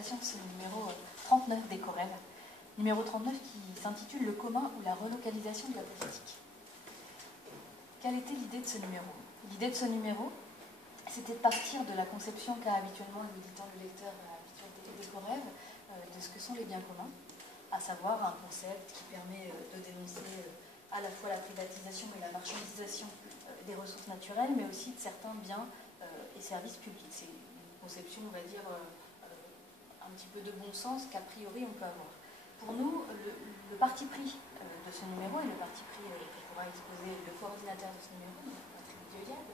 présentation de ce numéro 39 d'Ecorel. Numéro 39 qui s'intitule « Le commun ou la relocalisation de la politique ». Quelle était l'idée de ce numéro? L'idée de ce numéro, c'était de partir de la conception qu'a habituellement l'éditeur, le lecteur habituel d'Ecorel de ce que sont les biens communs, à savoir un concept qui permet de dénoncer à la fois la privatisation et la marchandisation des ressources naturelles, mais aussi de certains biens et services publics. C'est une conception, on va dire, un petit peu de bon sens qu'a priori on peut avoir. Pour nous, le parti pris de ce numéro, et le parti pris que pourra exposer le coordinateur de ce numéro, Patrick Dieuliade,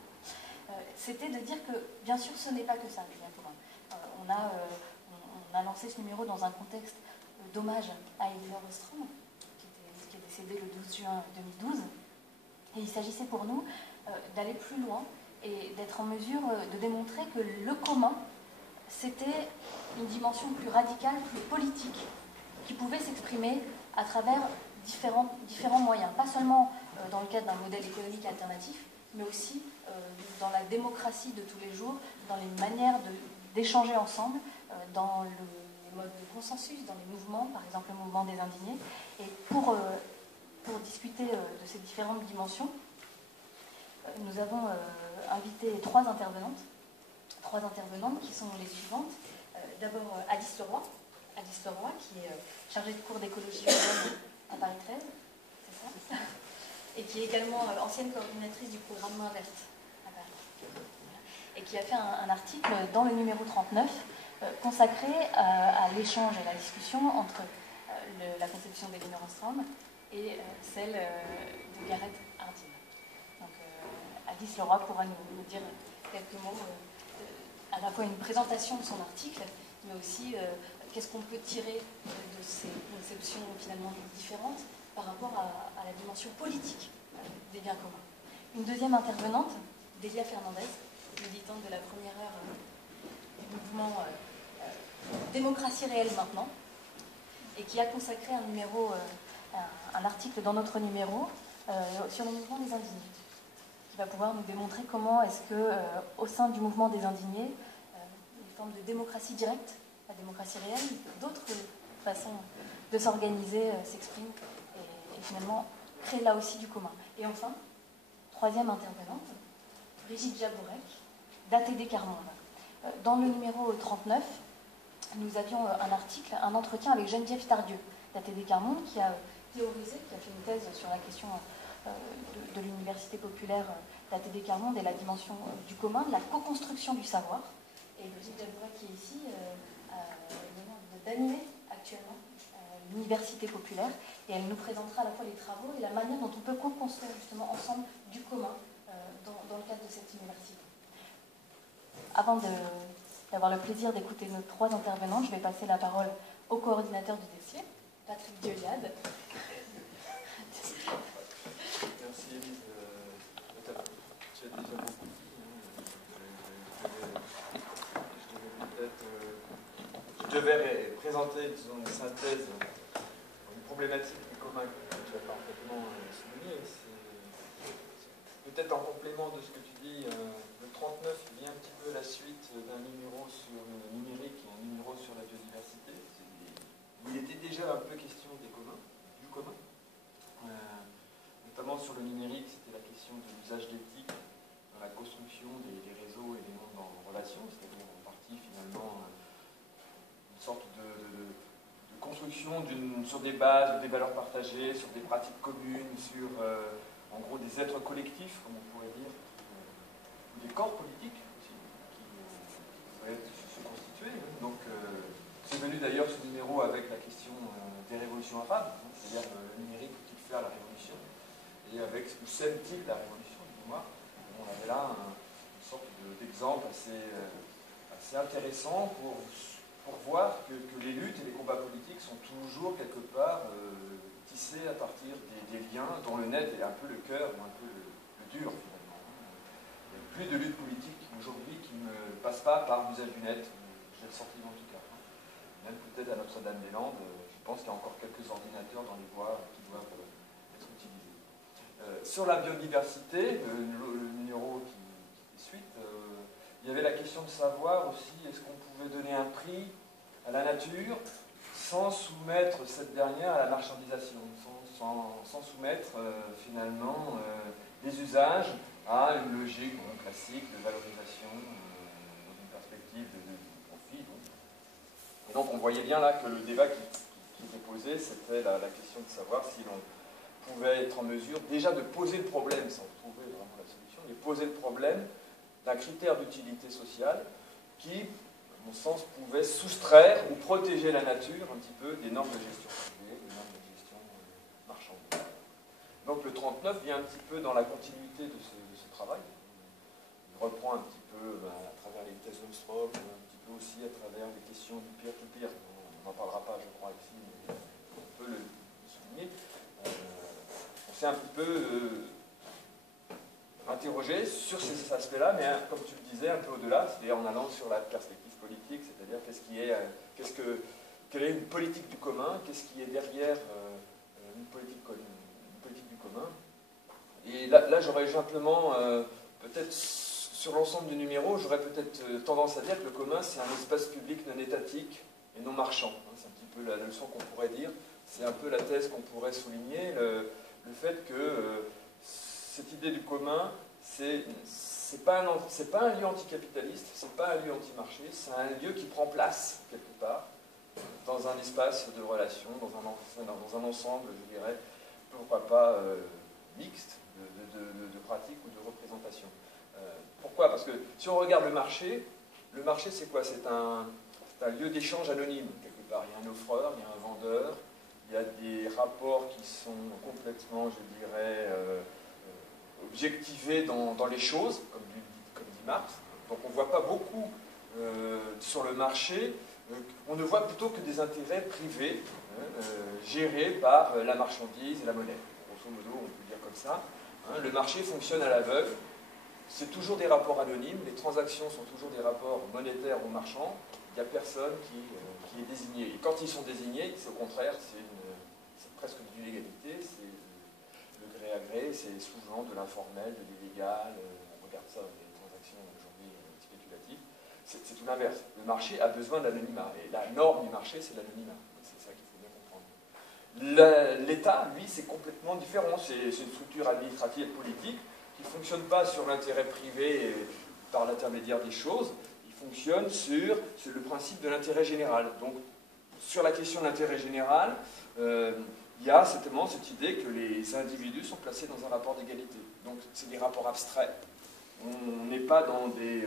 c'était de dire que, bien sûr, ce n'est pas que ça, les biens communs. On a lancé ce numéro dans un contexte d'hommage à Elinor Ostrom, qui est décédée le 12 juin 2012. Et il s'agissait pour nous d'aller plus loin et d'être en mesure de démontrer que le commun, c'était une dimension plus radicale, plus politique, qui pouvait s'exprimer à travers différents moyens, pas seulement dans le cadre d'un modèle économique alternatif, mais aussi dans la démocratie de tous les jours, dans les manières d'échanger ensemble, dans les modes de consensus, dans les mouvements, par exemple le mouvement des indignés. Et pour discuter de ces différentes dimensions, nous avons invité trois intervenantes qui sont les suivantes. D'abord Alice Leroy, qui est chargée de cours d'écologie urbaine à Paris 13, c'est ça, et qui est également ancienne coordinatrice du programme Main Verte à Paris, et qui a fait un article dans le numéro 39 consacré à l'échange et à la discussion entre la conception d'Elinor Ostrom et celle de Gareth Hardin. Donc Alice Leroy pourra nous dire quelques mots, à la fois une présentation de son article, mais aussi qu'est-ce qu'on peut tirer de ces conceptions finalement différentes par rapport à la dimension politique des biens communs. Une deuxième intervenante, Delia Fernandez, militante de la première heure du mouvement Démocratie réelle maintenant, et qui a consacré un article dans notre numéro sur le mouvement des indignés, qui va pouvoir nous démontrer comment est-ce que, au sein du mouvement des indignés, une forme de démocratie directe, la démocratie réelle, d'autres façons de s'organiser s'expriment et finalement créent là aussi du commun. Et enfin, troisième intervenante, Brigitte Jabourek, d'ATD Carmonde. Dans le numéro 39, nous avions un article, un entretien avec Geneviève Tardieu, d'ATD Carmonde, qui a théorisé, qui a fait une thèse sur la question de l'université populaire d'ATD Carmonde et la dimension du commun, de la co-construction du savoir. Et Brigitte Jabourek, qui est ici, a l'honneur d'animer actuellement l'université populaire, et elle nous présentera à la fois les travaux et la manière dont on peut co-construire justement ensemble du commun dans le cadre de cette université. Avant d'avoir le plaisir d'écouter nos trois intervenants, je vais passer la parole au coordinateur du dossier, Patrick Dieuliade. Merci Élise. Tu as déjà beaucoup dit. Je devais présenter, disons, une synthèse, une problématique du commun que tu as parfaitement souligné. C'est peut-être en complément de ce que tu dis, le 39 vient un petit peu à la suite d'un numéro sur le numérique et un numéro sur la biodiversité. Il était déjà un peu question des communs, du commun. Notamment sur le numérique, c'était la question de l'usage d'éthique dans la construction des réseaux et des mondes en relation, c'est-à-dire en partie finalement une sorte de construction sur des bases, des valeurs partagées, sur des pratiques communes, sur en gros des êtres collectifs, comme on pourrait dire, ou des corps politiques aussi, qui pourraient se constituer. Donc c'est venu d'ailleurs ce numéro avec la question des révolutions arabes, c'est-à-dire le numérique peut-il faire la révolution, et avec où sème-t-il la révolution, dis-moi. On avait là une sorte d'exemple assez intéressant pour voir que les luttes et les combats politiques sont toujours quelque part tissés à partir des liens dont le net est un peu le cœur ou un peu le dur finalement. Il n'y a plus de lutte politique aujourd'hui qui ne passe pas par l'usage du net, j'ai le sentiment en tout cas. Même peut-être à Notre-Dame-des-Landes, je pense qu'il y a encore quelques ordinateurs dans les voies qui doivent être utilisés. Sur la biodiversité, le numéro qui fait suite, il y avait la question de savoir aussi, est-ce qu'on pouvait donner un prix à la nature sans soumettre cette dernière à la marchandisation, sans soumettre finalement les usages à une logique classique de valorisation dans une perspective de profit. Et donc on voyait bien là que le débat qui était posé, c'était la question de savoir si l'on pouvait être en mesure déjà de poser le problème sans trouver vraiment la solution, mais poser le problème d'un critère d'utilité sociale qui, à mon sens, pouvait soustraire ou protéger la nature un petit peu des normes de gestion privée, des normes de gestion marchande. Donc le 39 vient un petit peu dans la continuité de ce travail. Il reprend un petit peu à travers les thèses d'Holmström, un petit peu aussi à travers les questions du peer-to-peer. On n'en parlera pas, je crois, ici, mais on peut le souligner. On s'est un petit peu interrogé sur ces aspects-là, mais comme tu le disais, un peu au-delà, c'est-à-dire en allant sur la perspective politique, c'est-à-dire quelle est une politique du commun, qu'est-ce qui est derrière une politique du commun. Et là j'aurais simplement, peut-être sur l'ensemble du numéro, j'aurais peut-être tendance à dire que le commun, c'est un espace public non étatique et non marchand. C'est un petit peu la leçon qu'on pourrait dire, c'est un peu la thèse qu'on pourrait souligner, le fait que cette idée du commun, c'est pas un lieu anticapitaliste, c'est pas un lieu anti-marché, c'est un lieu qui prend place, quelque part, dans un espace de relations, dans un ensemble, je dirais, pourquoi pas mixte, de pratiques ou de représentations. Pourquoi? Parce que si on regarde le marché c'est quoi? C'est un lieu d'échange anonyme, quelque part. Il y a un offreur, il y a un vendeur, il y a des rapports qui sont complètement, je dirais, objectivés dans les choses, comme dit Marx. Donc on ne voit pas beaucoup sur le marché, on ne voit plutôt que des intérêts privés gérés par la marchandise et la monnaie. Grosso modo, on peut dire comme ça. Le marché fonctionne à l'aveugle, c'est toujours des rapports anonymes, les transactions sont toujours des rapports monétaires ou marchands, il n'y a personne qui est désigné. Et quand ils sont désignés, c'est au contraire, c'est presque de l'illégalité, c'est le gré à gré, c'est souvent de l'informel, de l'illégal, on regarde ça dans les transactions aujourd'hui spéculatives, c'est tout l'inverse. Le marché a besoin de l'anonymat, et la norme du marché, c'est l'anonymat. C'est ça qu'il faut bien comprendre. L'État, lui, c'est complètement différent, c'est une structure administrative et politique qui ne fonctionne pas sur l'intérêt privé par l'intermédiaire des choses, il fonctionne sur le principe de l'intérêt général. Donc, sur la question de l'intérêt général, il y a certainement cette idée que les individus sont placés dans un rapport d'égalité. Donc, c'est des rapports abstraits. On n'est pas dans des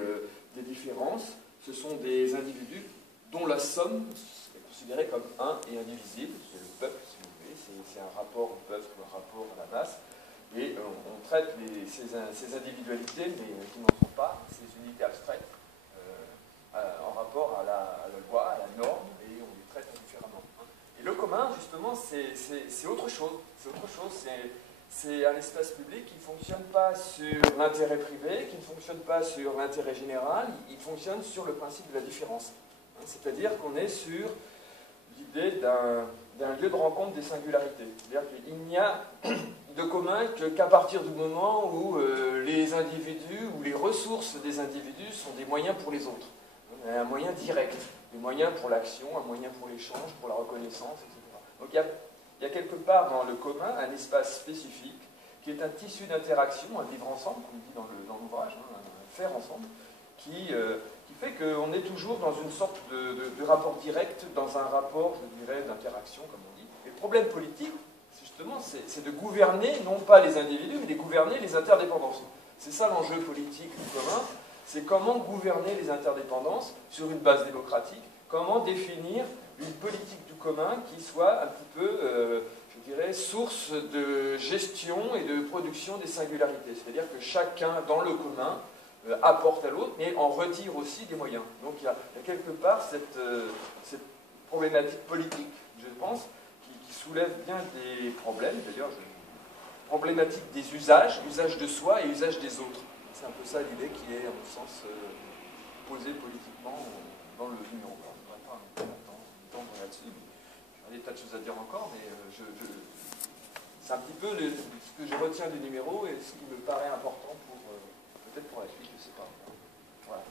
différences, ce sont des individus dont la somme est considérée comme un et indivisible. C'est le peuple, si vous voulez, c'est un rapport au peuple ou un rapport à la masse. Et on traite ces individualités, mais qui n'en sont pas, ces unités abstraites, en rapport à la loi, à la norme, et on les traite différemment. Et le commun, justement, c'est autre chose. C'est autre chose, c'est un espace public qui ne fonctionne pas sur l'intérêt privé, qui ne fonctionne pas sur l'intérêt général, il fonctionne sur le principe de la différence. C'est-à-dire qu'on est sur l'idée d'un lieu de rencontre des singularités. C'est-à-dire qu'il n'y a de commun qu'à partir du moment où les individus ou les ressources des individus sont des moyens pour les autres. Un moyen direct, des moyens pour l'action, un moyen pour l'échange, pour la reconnaissance, etc. Donc il y a quelque part dans le commun un espace spécifique qui est un tissu d'interaction, un vivre ensemble, comme dit dans l'ouvrage, un faire ensemble, qui fait qu'on est toujours dans une sorte de rapport direct, dans un rapport, je dirais, d'interaction, comme on dit. Et le problème politique, justement, c'est de gouverner, non pas les individus, mais de gouverner les interdépendances. C'est ça l'enjeu politique du commun, c'est comment gouverner les interdépendances sur une base démocratique, comment définir une politique du commun qui soit un petit peu, je dirais, source de gestion et de production des singularités. C'est-à-dire que chacun, dans le commun, apporte à l'autre, mais en retire aussi des moyens. Donc il y a quelque part cette problématique politique, je pense, qui soulève bien des problèmes, d'ailleurs, problématique des usages, usage de soi et usage des autres. C'est un peu ça l'idée qui est, à mon sens, posée politiquement dans le numéro. Je ne voudrais pas m'étendre là-dessus. Il y a des tas de choses à dire encore, mais c'est un petit peu ce que je retiens du numéro et ce qui me paraît important peut-être pour la suite, je ne sais pas. Voilà.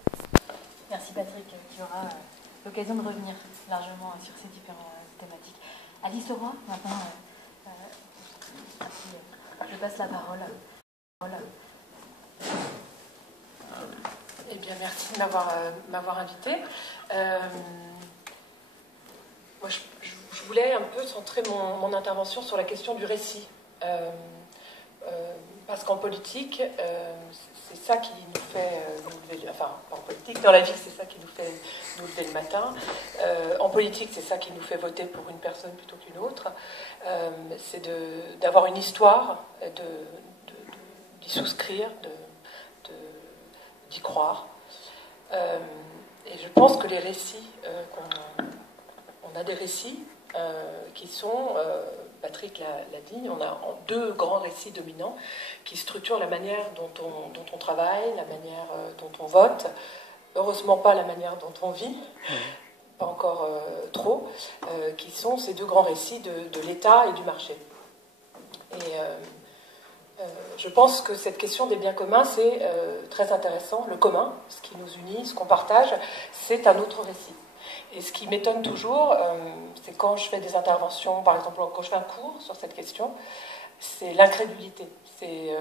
Merci Patrick. Tu auras l'occasion de revenir largement sur ces différentes thématiques. Alice Auroy, maintenant, je passe la parole. Eh bien, merci de m'avoir invité. Moi, je voulais un peu centrer mon intervention sur la question du récit. Parce qu'en politique, c'est ça qui nous fait nous lever, enfin, en politique, dans la vie, c'est ça qui nous fait nous lever le matin. En politique, c'est ça qui nous fait voter pour une personne plutôt qu'une autre. C'est d'avoir une histoire, d'y souscrire, d'y croire. Et je pense que les récits, on a des récits qui sont, Patrick l'a dit, on a deux grands récits dominants qui structurent la manière dont on travaille, la manière dont on vote, heureusement pas la manière dont on vit, pas encore trop, qui sont ces deux grands récits de l'État et du marché. Et je pense que cette question des biens communs, c'est très intéressant. Le commun, ce qui nous unit, ce qu'on partage, c'est un autre récit. Et ce qui m'étonne toujours, c'est quand je fais des interventions, par exemple quand je fais un cours sur cette question, c'est l'incrédulité. C'est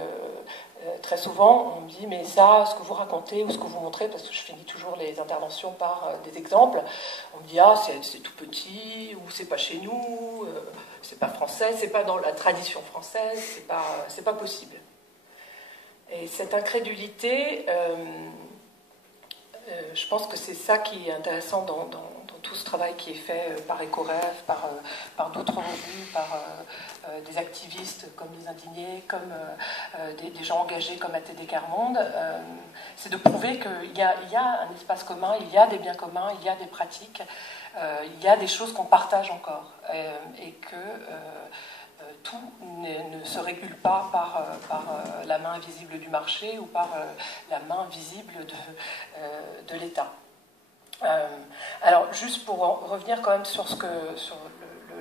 très souvent, on me dit, mais ça, ce que vous racontez ou ce que vous montrez, parce que je finis toujours les interventions par des exemples, on me dit, ah, c'est tout petit, ou c'est pas chez nous, c'est pas français, c'est pas dans la tradition française, c'est pas possible. Et cette incrédulité, je pense que c'est ça qui est intéressant dans tout ce travail qui est fait par Ecoref, par d'autres revues, par des activistes comme les Indignés, comme des gens engagés comme ATD Quart Monde, c'est de prouver qu'il y a un espace commun, il y a des biens communs, il y a des pratiques, il y a des choses qu'on partage encore, et que tout ne se régule pas par la main invisible du marché ou par la main visible de l'État. Alors, juste pour revenir quand même sur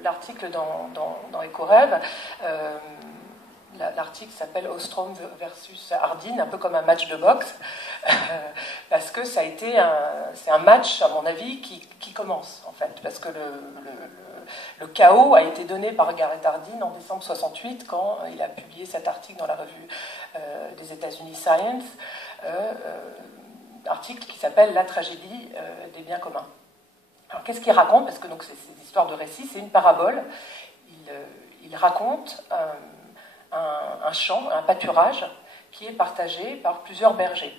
l'article dans Ecoref, l'article s'appelle Ostrom versus Hardin, un peu comme un match de boxe, parce que c'est un match, à mon avis, qui commence, en fait, parce que le chaos a été donné par Garrett Hardin en décembre 68, quand il a publié cet article dans la revue des États-Unis Science, article qui s'appelle La tragédie des biens communs. Alors qu'est-ce qu'il raconte? Parce que c'est une histoire de récit, c'est une parabole. Il raconte un champ, un pâturage qui est partagé par plusieurs bergers.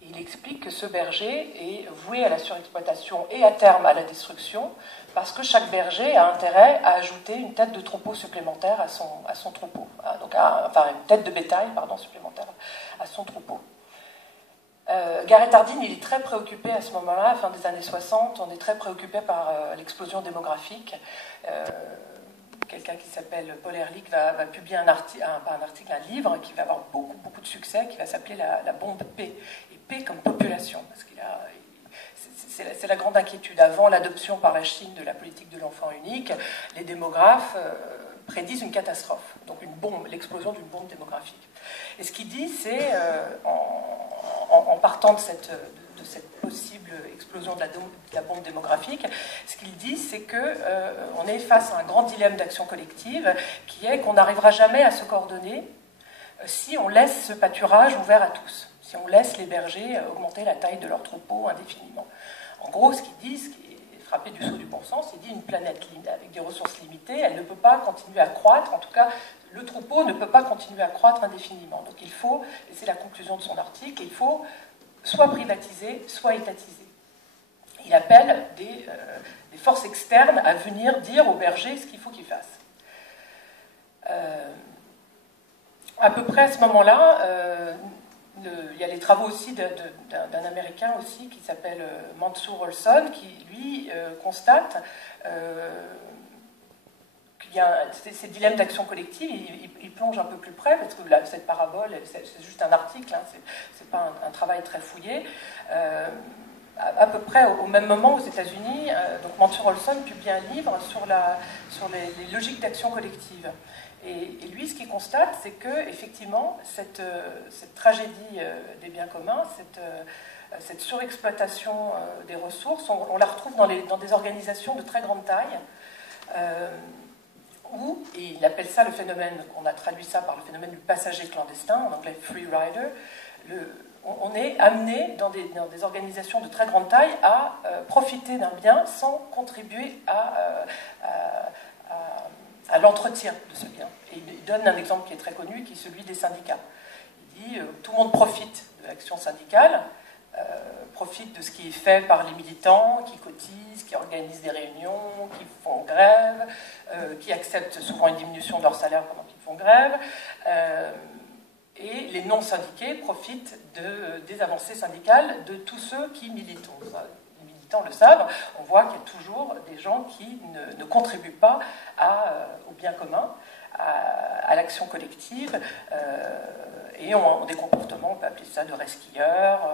Et il explique que ce berger est voué à la surexploitation et à terme à la destruction, parce que chaque berger a intérêt à ajouter une tête de troupeau supplémentaire à son troupeau. Enfin, une tête de bétail, supplémentaire à son troupeau. Garrett Hardin, il est très préoccupé à ce moment-là, à la fin des années 60, on est très préoccupé par l'explosion démographique. Quelqu'un qui s'appelle Paul Ehrlich va publier un livre qui va avoir beaucoup de succès, qui va s'appeler la bombe P. Et P comme population, parce c'est la grande inquiétude. Avant l'adoption par la Chine de la politique de l'enfant unique, les démographes prédisent une catastrophe, donc l'explosion d'une bombe démographique. Et ce qu'il dit, c'est, en partant de cette possible explosion de la bombe démographique, ce qu'il dit, c'est qu'on est face à un grand dilemme d'action collective, qui est qu'on n'arrivera jamais à se coordonner si on laisse ce pâturage ouvert à tous, si on laisse les bergers augmenter la taille de leurs troupeaux indéfiniment. En gros, ce qu'il dit, ce qui est frappé du sceau du bon sens, il dit une planète avec des ressources limitées, elle ne peut pas continuer à croître, en tout cas, le troupeau ne peut pas continuer à croître indéfiniment. Donc il faut, et c'est la conclusion de son article, il faut soit privatiser, soit étatiser. Il appelle des forces externes à venir dire aux bergers ce qu'il faut qu'ils fassent. À peu près à ce moment-là, il y a les travaux aussi d'un Américain aussi qui s'appelle Mansour Olson, qui lui constate qu'il y a ces dilemmes d'action collective. Il plonge un peu plus près, parce que cette parabole, c'est juste un article, c'est pas un travail très fouillé. À peu près au même moment aux États-Unis, donc Mansour Olson publie un livre sur les logiques d'action collective. Et lui, ce qu'il constate, c'est que effectivement, cette tragédie des biens communs, cette surexploitation des ressources, on la retrouve dans des organisations de très grande taille, où, et il appelle ça le phénomène, on a traduit ça par le phénomène du passager clandestin, en anglais free rider, on est amené dans des organisations de très grande taille à profiter d'un bien sans contribuer à l'entretien de ce bien. Et il donne un exemple qui est très connu, qui est celui des syndicats. Il dit tout le monde profite de l'action syndicale, profite de ce qui est fait par les militants, qui cotisent, qui organisent des réunions, qui font grève, qui acceptent souvent une diminution de leur salaire pendant qu'ils font grève. Et les non-syndiqués profitent des avancées syndicales de tous ceux qui militent. Les militants le savent, on voit qu'il y a toujours des gens qui ne contribuent pas au bien commun, à l'action collective, et ont des comportements, on peut appeler ça de resquilleurs.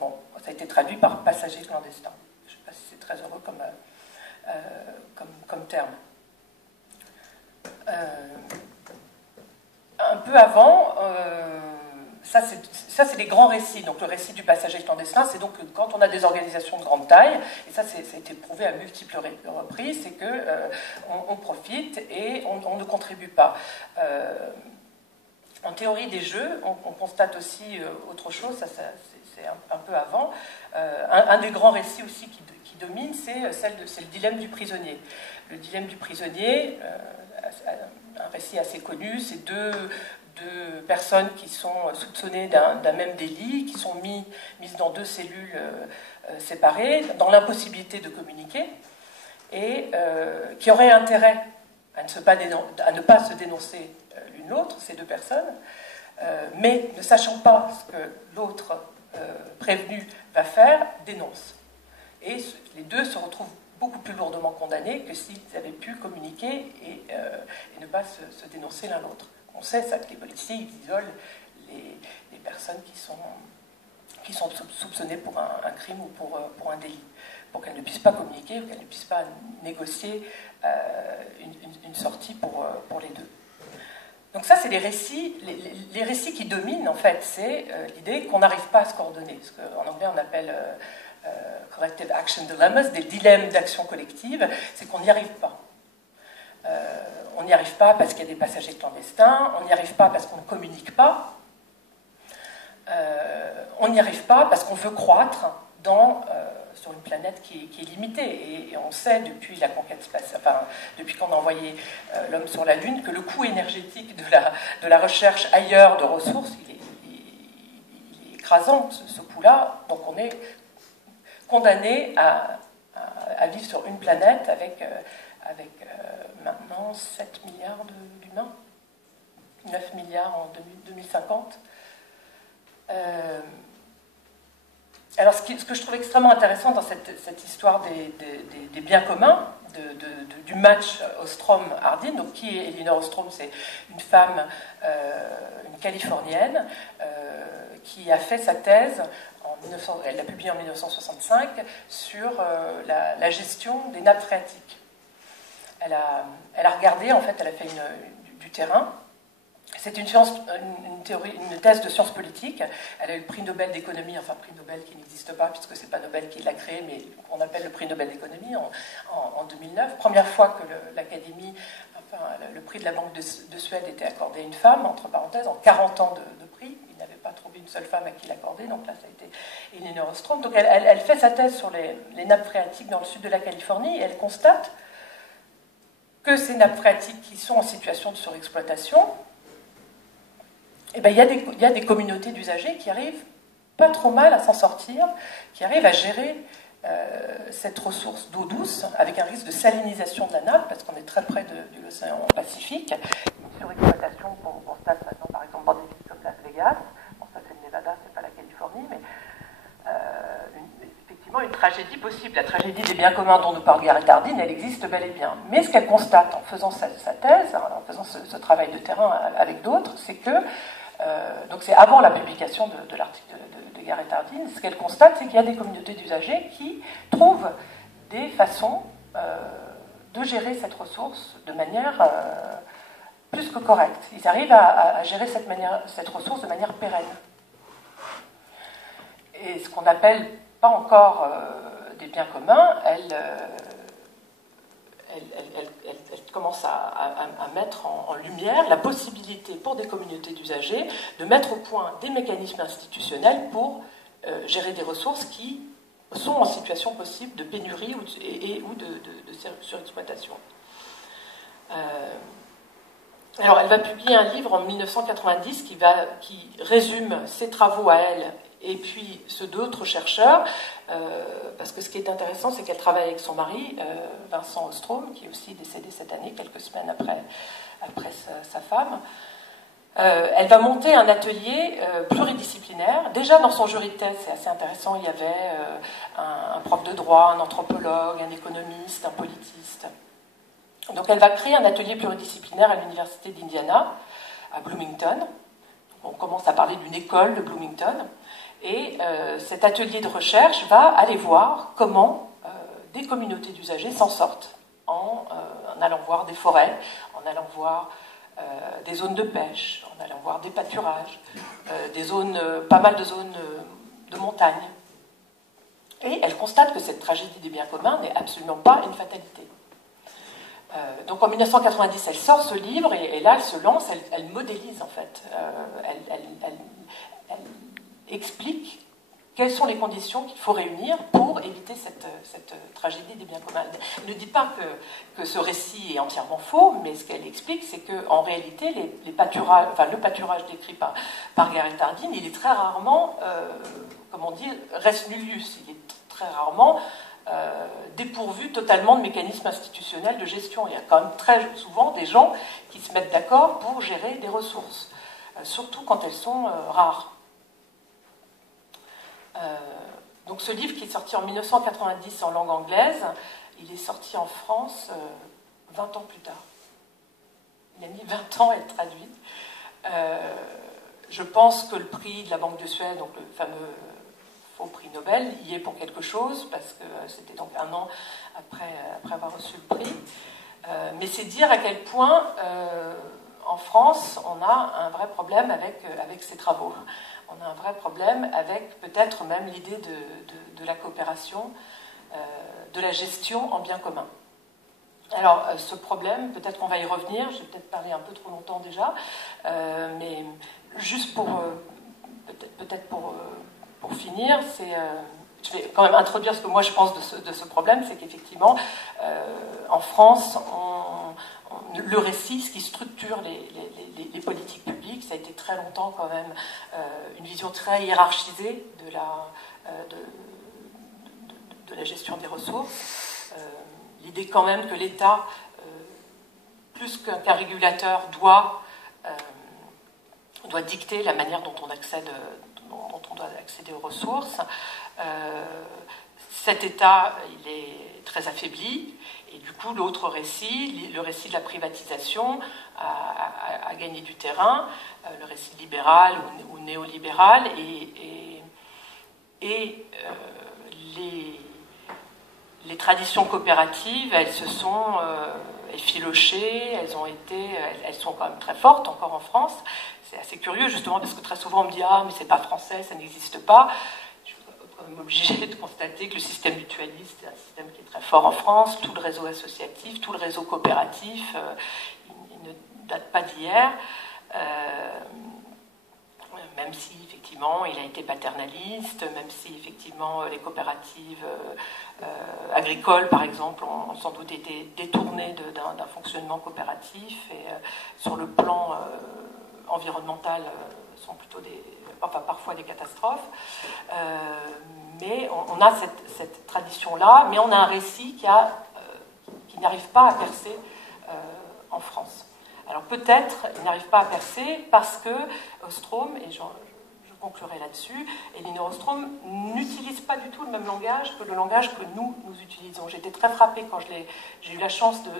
Bon, ça a été traduit par passager clandestin. Je ne sais pas si c'est très heureux comme terme. Un peu avant, ça c'est les grands récits. Donc le récit du passager clandestin, c'est donc quand on a des organisations de grande taille, et ça a été prouvé à multiples reprises, c'est qu'on profite et on ne contribue pas. En théorie des jeux, on constate aussi autre chose, ça c'est un peu avant. Un des grands récits aussi qui domine, c'est le dilemme du prisonnier. Le dilemme du prisonnier, un récit assez connu, c'est deux personnes qui sont soupçonnées d'un même délit, qui sont mises dans deux cellules séparées, dans l'impossibilité de communiquer, et qui auraient intérêt à ne pas se dénoncer l'une l'autre, ces deux personnes, mais ne sachant pas ce que l'autre prévenu va faire, dénoncent. Et les deux se retrouvent beaucoup plus lourdement condamnés que s'ils avaient pu communiquer et ne pas se dénoncer l'un l'autre. On sait ça, que les policiers ils isolent les personnes qui sont soupçonnées pour un crime ou pour un délit, pour qu'elles ne puissent pas communiquer ou qu'elles ne puissent pas négocier une sortie pour les deux. Donc ça, c'est les récits qui dominent, en fait, c'est l'idée qu'on n'arrive pas à se coordonner, ce qu'en anglais on appelle collective action dilemmas, des dilemmes d'action collective, c'est qu'on n'y arrive pas. On n'y arrive pas parce qu'il y a des passagers clandestins, on n'y arrive pas parce qu'on ne communique pas, on n'y arrive pas parce qu'on veut croître sur une planète qui est limitée. Et on sait depuis la conquête spatiale, depuis qu'on a envoyé l'homme sur la Lune, que le coût énergétique de la recherche ailleurs de ressources, il est écrasant, ce coût-là. Donc on est condamné à vivre sur une planète avec maintenant 7 milliards d'humains, 9 milliards en 2050. Alors ce que je trouve extrêmement intéressant dans cette histoire des biens communs, du match Ostrom-Hardin, donc qui est Elinor Ostrom, c'est une femme, une Californienne, qui a fait sa thèse, elle l'a publiée en 1965, sur la gestion des nappes phréatiques. Elle a regardé, en fait, elle a fait du terrain. C'est une thèse de sciences politiques. Elle a eu le prix Nobel d'économie, enfin prix Nobel qui n'existe pas puisque c'est pas Nobel qui l'a créé, mais on appelle le prix Nobel d'économie en 2009. Première fois que l'Académie, le prix de la Banque de Suède était accordé à une femme, entre parenthèses, en 40 ans de prix. Il n'avait pas trouvé une seule femme à qui l'accorder, donc là ça a été Elinor Ostrom. Donc elle fait sa thèse sur les nappes phréatiques dans le sud de la Californie et elle constate que ces nappes phréatiques qui sont en situation de surexploitation, eh ben, il y a des communautés d'usagers qui arrivent pas trop mal à s'en sortir, qui arrivent à gérer cette ressource d'eau douce avec un risque de salinisation de la nappe, parce qu'on est très près de l'océan Pacifique. Une surexploitation qu'on constate maintenant, par exemple, dans des villes comme Las Vegas. Bon, ça c'est le Nevada, c'est pas la Californie, mais effectivement une tragédie possible. La tragédie des biens communs dont nous parle Garrett Hardin, elle existe bel et bien. Mais ce qu'elle constate en faisant sa thèse, en faisant ce travail de terrain avec d'autres, c'est que donc c'est avant la publication de l'article de Garrett Hardin, ce qu'elle constate, c'est qu'il y a des communautés d'usagers qui trouvent des façons de gérer cette ressource de manière plus que correcte. Ils arrivent à gérer cette ressource de manière pérenne. et ce qu'on n'appelle pas encore des biens communs, elle commence à mettre en lumière la possibilité pour des communautés d'usagers de mettre au point des mécanismes institutionnels pour gérer des ressources qui sont en situation possible de pénurie ou de surexploitation. Alors, elle va publier un livre en 1990 qui résume ses travaux à elle et puis ceux d'autres chercheurs, parce que ce qui est intéressant, c'est qu'elle travaille avec son mari, Vincent Ostrom, qui est aussi décédé cette année, quelques semaines après sa femme. Elle va monter un atelier pluridisciplinaire. Déjà dans son jury de thèse, c'est assez intéressant, il y avait un prof de droit, un anthropologue, un économiste, un politiste. Donc elle va créer un atelier pluridisciplinaire à l'université d'Indiana, à Bloomington. On commence à parler d'une école de Bloomington. Et cet atelier de recherche va aller voir comment des communautés d'usagers s'en sortent en allant voir des forêts, en allant voir des zones de pêche, en allant voir des pâturages, pas mal de zones de montagne. Et elle constate que cette tragédie des biens communs n'est absolument pas une fatalité. Donc en 1990, elle sort ce livre et là, elle se lance, elle modélise en fait. Elle explique quelles sont les conditions qu'il faut réunir pour éviter cette tragédie des biens communs. Elle ne dit pas que ce récit est entièrement faux, mais ce qu'elle explique, c'est qu'en réalité, le pâturage décrit par Garrett Hardin, il est très rarement, res nullius, il est très rarement dépourvu totalement de mécanismes institutionnels de gestion. Il y a quand même très souvent des gens qui se mettent d'accord pour gérer des ressources, surtout quand elles sont rares. Donc ce livre qui est sorti en 1990 en langue anglaise, il est sorti en France 20 ans plus tard. Il a mis 20 ans à être traduit. Je pense que le prix de la Banque de Suède, donc le fameux faux prix Nobel, y est pour quelque chose, parce que c'était donc un an après avoir reçu le prix. Mais c'est dire à quel point, en France, on a un vrai problème avec ces travaux. On a un vrai problème avec peut-être même l'idée de la coopération, de la gestion en bien commun. Alors, ce problème, peut-être qu'on va y revenir, j'ai peut-être parlé un peu trop longtemps déjà, mais juste pour finir, je vais quand même introduire ce que moi je pense de ce problème, c'est qu'effectivement, en France, le récit, ce qui structure les politiques publiques, ça a été très longtemps quand même une vision très hiérarchisée de la gestion des ressources. L'idée quand même que l'État, plus qu'un régulateur, doit dicter la manière dont on doit accéder aux ressources. Cet État, il est très affaibli. Et du coup, l'autre récit, le récit de la privatisation, a gagné du terrain, le récit libéral ou néolibéral, et les traditions coopératives, elles se sont effilochées, elles sont quand même très fortes encore en France. C'est assez curieux, justement, parce que très souvent on me dit « Ah, mais c'est pas français, ça n'existe pas ». Obligé de constater que le système mutualiste est un système qui est très fort en France, tout le réseau associatif, tout le réseau coopératif, il ne date pas d'hier, même si effectivement il a été paternaliste, même si effectivement les coopératives agricoles par exemple ont sans doute été détournées d'un fonctionnement coopératif et sur le plan environnemental sont plutôt parfois des catastrophes. Mais on a cette tradition-là, mais on a un récit qui n'arrive pas à percer en France. Alors peut-être il n'arrive pas à percer parce que Ostrom, et je conclurai là-dessus, Elinor Ostrom n'utilise pas du tout le même langage que le langage que nous utilisons. J'étais très frappée quand j'ai eu la chance de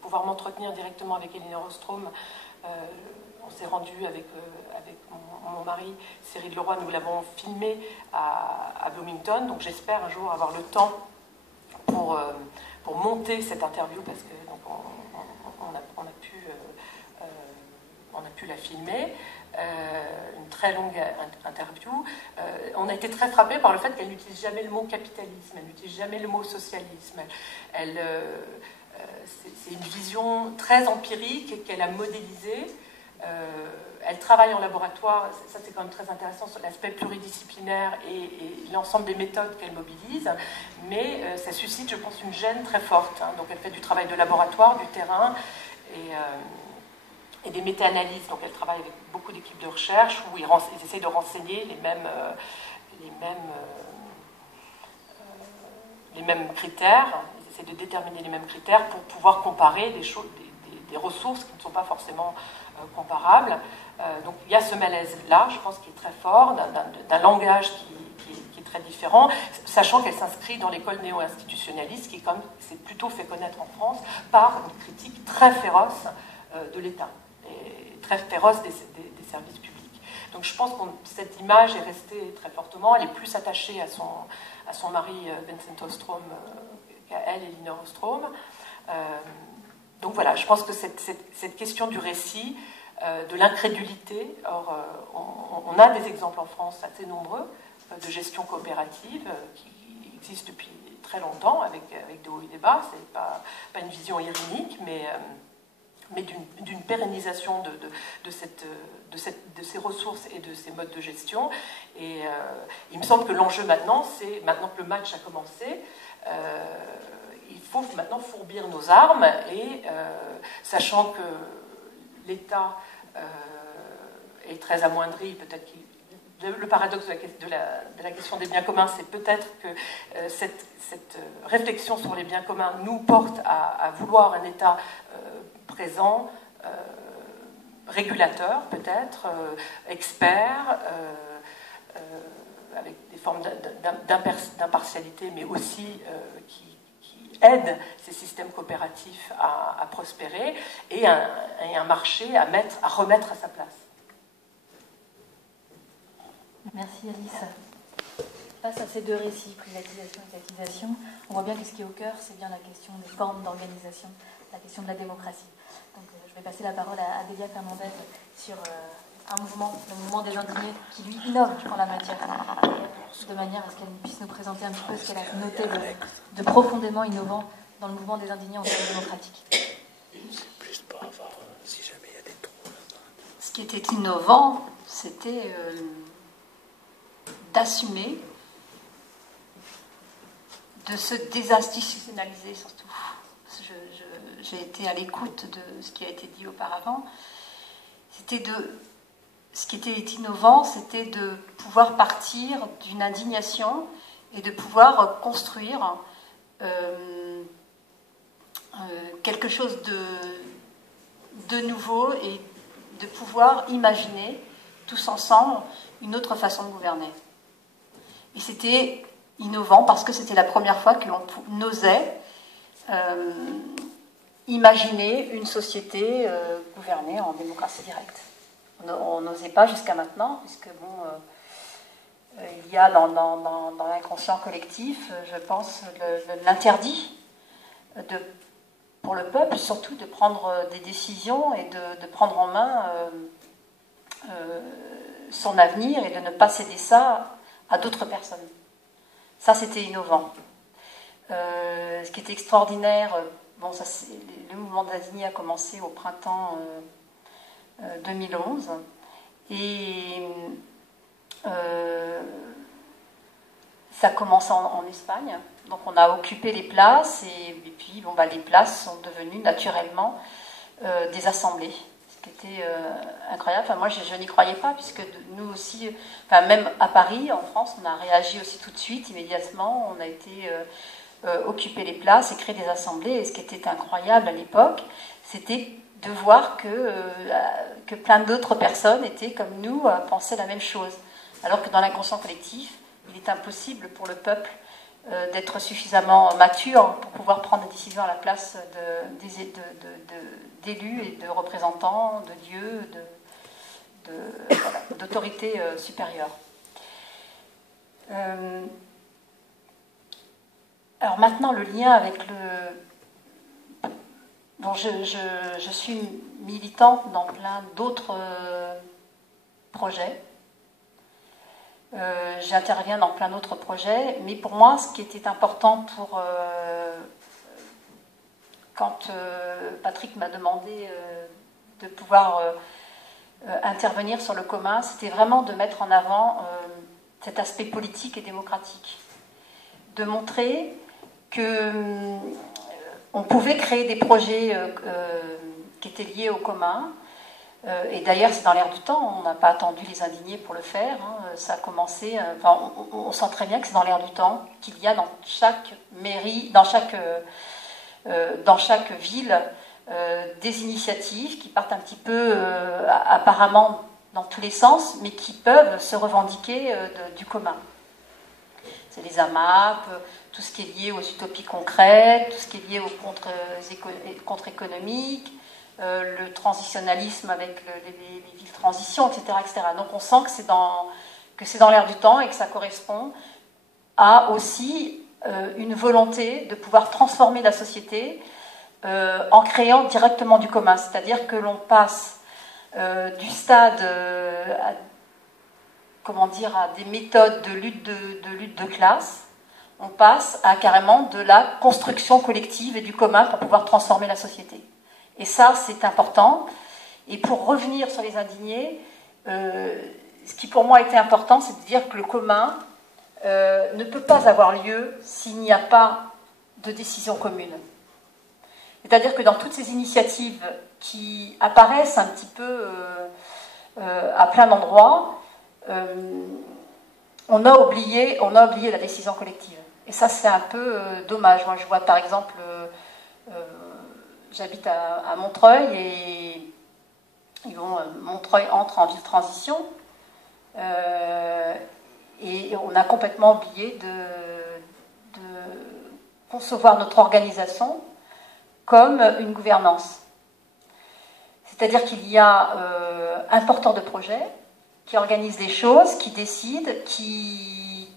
pouvoir m'entretenir directement avec Elinor Ostrom. On s'est rendu avec mon mari Cyril Leroy, nous l'avons filmé à Bloomington, donc j'espère un jour avoir le temps pour monter cette interview, parce que donc, on a pu la filmer. une très longue interview. On a été très frappés par le fait qu'elle n'utilise jamais le mot capitalisme, elle n'utilise jamais le mot socialisme. C'est une vision très empirique qu'elle a modélisée. Elle travaille en laboratoire, ça c'est quand même très intéressant sur l'aspect pluridisciplinaire et l'ensemble des méthodes qu'elle mobilise, mais ça suscite, je pense, une gêne très forte. Donc elle fait du travail de laboratoire, du terrain et des méta-analyses. Donc elle travaille avec beaucoup d'équipes de recherche où ils essayent de renseigner les mêmes critères, ils essaient de déterminer les mêmes critères pour pouvoir comparer des ressources qui ne sont pas forcément comparables. Donc il y a ce malaise-là, je pense, qui est très fort, d'un langage qui est très différent, sachant qu'elle s'inscrit dans l'école néo-institutionnaliste qui s'est plutôt fait connaître en France par une critique très féroce de l'État, et très féroce des services publics. Donc je pense que cette image est restée très fortement, elle est plus attachée à son mari Vincent Ostrom qu'à elle, Elinor Ostrom. Donc voilà, je pense que cette question du récit, de l'incrédulité, or on a des exemples en France assez nombreux de gestion coopérative qui existent depuis très longtemps avec de hauts et des bas, c'est pas une vision irénique, mais d'une pérennisation de ces ressources et de ces modes de gestion. Et il me semble que l'enjeu maintenant, c'est, maintenant que le match a commencé, il faut maintenant fourbir nos armes et, sachant que l'État est très amoindri, peut-être le paradoxe de la question des biens communs, c'est peut-être que cette réflexion sur les biens communs nous porte à vouloir un État présent, régulateur peut-être, expert, avec des formes d'impartialité, mais aussi qui aide ces systèmes coopératifs à prospérer, et un marché à remettre à sa place. Merci Alice. Face à ces deux récits, privatisation et étatisation, on voit bien que ce qui est au cœur, c'est bien la question des formes d'organisation, la question de la démocratie. Donc je vais passer la parole à Delia Fernandez sur un mouvement, le mouvement des indignés, qui lui innove en la matière, de manière à ce qu'elle puisse nous présenter un petit peu ce qu'elle a noté de profondément innovant dans le mouvement des indignés en termes démocratiques. Ce qui était innovant, c'était d'assumer, de se désinstitutionnaliser surtout. J'ai été à l'écoute de ce qui a été dit auparavant. Ce qui était innovant, c'était de pouvoir partir d'une indignation et de pouvoir construire quelque chose de nouveau et de pouvoir imaginer tous ensemble une autre façon de gouverner. Et c'était innovant parce que c'était la première fois que l'on osait imaginer une société gouvernée en démocratie directe. On n'osait pas jusqu'à maintenant, puisque il y a dans l'inconscient collectif, je pense, l'interdit pour le peuple, surtout de prendre des décisions et de prendre en main son avenir et de ne pas céder ça à d'autres personnes. Ça, c'était innovant. Ce qui était extraordinaire, le mouvement des indignés a commencé au printemps 2011 et ça commence en Espagne. Donc on a occupé les places et puis les places sont devenues naturellement des assemblées. Ce qui était incroyable. Enfin, moi, je n'y croyais pas, puisque nous aussi, même à Paris, en France, on a réagi aussi tout de suite, immédiatement. On a été occuper les places et créer des assemblées. Et ce qui était incroyable à l'époque, c'était de voir que plein d'autres personnes étaient comme nous, pensaient la même chose. Alors que dans l'inconscient collectif, il est impossible pour le peuple d'être suffisamment mature pour pouvoir prendre des décisions à la place d'élus et de représentants, de dieux, d'autorités supérieures. Alors maintenant, le lien avec le... Bon, je suis militante dans plein d'autres projets. J'interviens dans plein d'autres projets, mais pour moi, ce qui était important quand Patrick m'a demandé de pouvoir intervenir sur le commun, c'était vraiment de mettre en avant cet aspect politique et démocratique, de montrer que on pouvait créer des projets qui étaient liés au commun. Et d'ailleurs, c'est dans l'air du temps, on n'a pas attendu les indignés pour le faire, hein. Ça a commencé, enfin, on sent très bien que c'est dans l'air du temps, qu'il y a dans chaque mairie, dans chaque ville, des initiatives qui partent un petit peu, apparemment, dans tous les sens, mais qui peuvent se revendiquer du commun. C'est les AMAP, tout ce qui est lié aux utopies concrètes, tout ce qui est lié aux contre-économiques, le transitionnalisme avec les villes transition, etc., etc. Donc on sent que c'est dans l'air du temps et que ça correspond à aussi une volonté de pouvoir transformer la société en créant directement du commun. C'est-à-dire que l'on passe du stade à des méthodes de lutte de classe, on passe à carrément de la construction collective et du commun pour pouvoir transformer la société. Et ça, c'est important. Et pour revenir sur les indignés, ce qui pour moi était important, c'est de dire que le commun ne peut pas avoir lieu s'il n'y a pas de décision commune. C'est-à-dire que dans toutes ces initiatives qui apparaissent un petit peu à plein d'endroits, on a oublié la décision collective. Et ça, c'est un peu dommage. Moi, je vois par exemple... j'habite à Montreuil et Montreuil entre en ville transition et on a complètement oublié de concevoir notre organisation comme une gouvernance. C'est-à-dire qu'il y a un porteur de projet qui organise les choses, qui décide, qui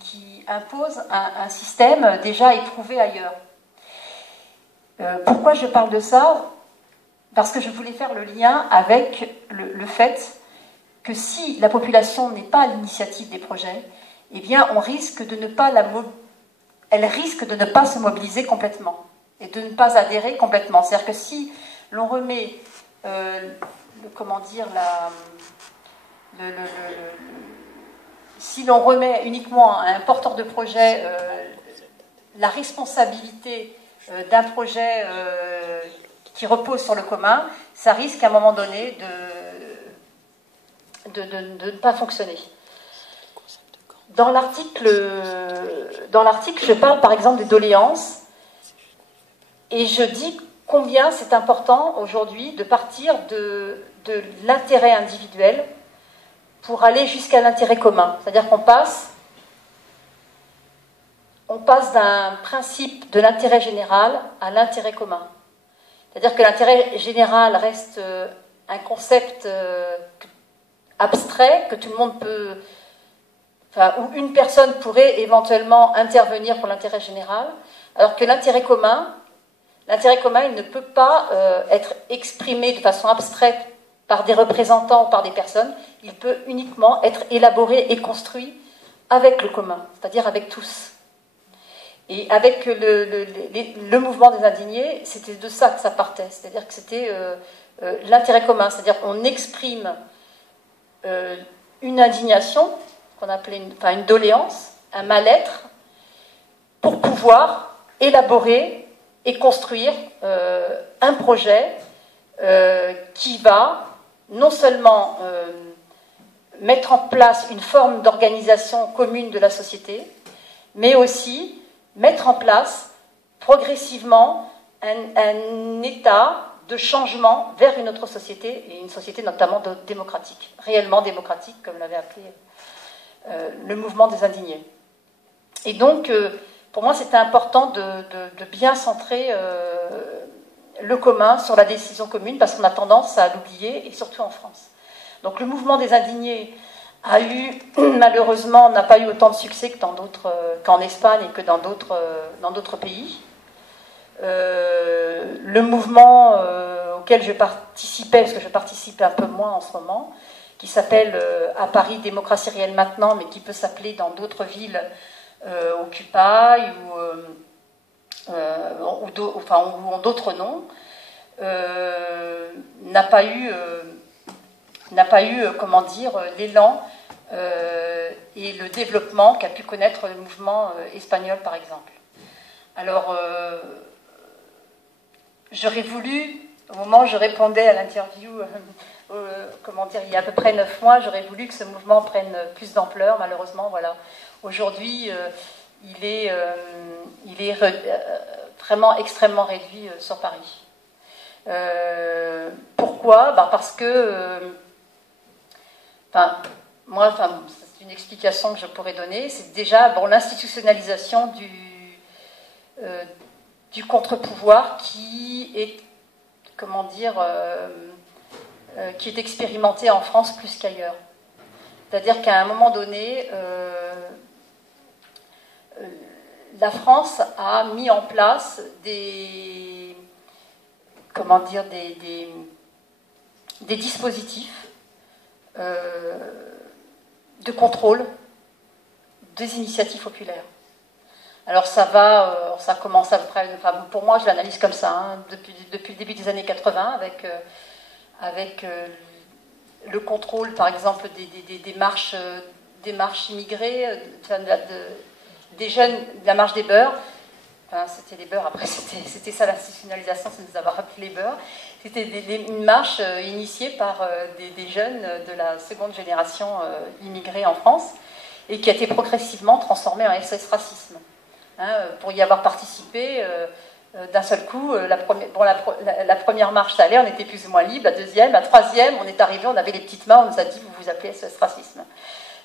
impose un système déjà éprouvé ailleurs. Pourquoi je parle de ça? Parce que je voulais faire le lien avec le fait que si la population n'est pas à l'initiative des projets, eh bien, elle risque de ne pas se mobiliser complètement et de ne pas adhérer complètement. C'est-à-dire que si l'on remet, si l'on remet uniquement à un porteur de projet la responsabilité d'un projet qui repose sur le commun, ça risque à un moment donné de ne pas fonctionner. Dans l'article, je parle par exemple des doléances et je dis combien c'est important aujourd'hui de partir de l'intérêt individuel pour aller jusqu'à l'intérêt commun. C'est-à-dire qu'on passe d'un principe de l'intérêt général à l'intérêt commun. C'est-à-dire que l'intérêt général reste un concept abstrait que tout le monde peut... où une personne pourrait éventuellement intervenir pour l'intérêt général, alors que l'intérêt commun, il ne peut pas être exprimé de façon abstraite par des représentants ou par des personnes, il peut uniquement être élaboré et construit avec le commun, c'est-à-dire avec tous. Et avec le mouvement des indignés, c'était de ça que ça partait, c'est-à-dire que c'était l'intérêt commun, c'est-à-dire qu'on exprime une indignation, qu'on appelait une doléance, un mal-être, pour pouvoir élaborer et construire un projet qui va non seulement mettre en place une forme d'organisation commune de la société, mais aussi mettre en place progressivement un état de changement vers une autre société, et une société notamment démocratique, réellement démocratique, comme l'avait appelé le mouvement des indignés. Et donc, pour moi, c'était important de bien centrer le commun sur la décision commune, parce qu'on a tendance à l'oublier, et surtout en France. Donc le mouvement des indignés malheureusement, n'a pas eu autant de succès qu'en Espagne et que dans d'autres pays. Le mouvement auquel je participais, parce que je participe un peu moins en ce moment, qui s'appelle à Paris Démocratie réelle maintenant, mais qui peut s'appeler dans d'autres villes Occupy ou d'autres noms, n'a pas eu comment dire, l'élan et le développement qu'a pu connaître le mouvement espagnol, par exemple. Alors, j'aurais voulu, au moment où je répondais à l'interview, comment dire, il y a à peu près 9 mois, j'aurais voulu que ce mouvement prenne plus d'ampleur. Malheureusement, voilà. Aujourd'hui, il est vraiment extrêmement réduit sur Paris. Pourquoi ? Parce que, moi, c'est une explication que je pourrais donner. C'est déjà l'institutionnalisation du contre-pouvoir qui est, comment dire, qui est expérimenté en France plus qu'ailleurs. C'est-à-dire qu'à un moment donné, la France a mis en place des dispositifs de contrôle des initiatives populaires. Alors ça commence à peu près, pour moi je l'analyse comme ça, hein, depuis le début des années 80 avec le contrôle par exemple des marches immigrées, des jeunes, de la marche des beurs. C'était les beurs, après c'était ça l'institutionnalisation, c'est de nous avoir appelé les beurs. C'était une marche initiée par des jeunes de la seconde génération immigrée en France et qui a été progressivement transformée en SOS Racisme. Pour y avoir participé, d'un seul coup, la première marche ça allait, on était plus ou moins libre, la deuxième, la troisième, on est arrivé, on avait les petites mains, on nous a dit vous vous appelez SOS Racisme.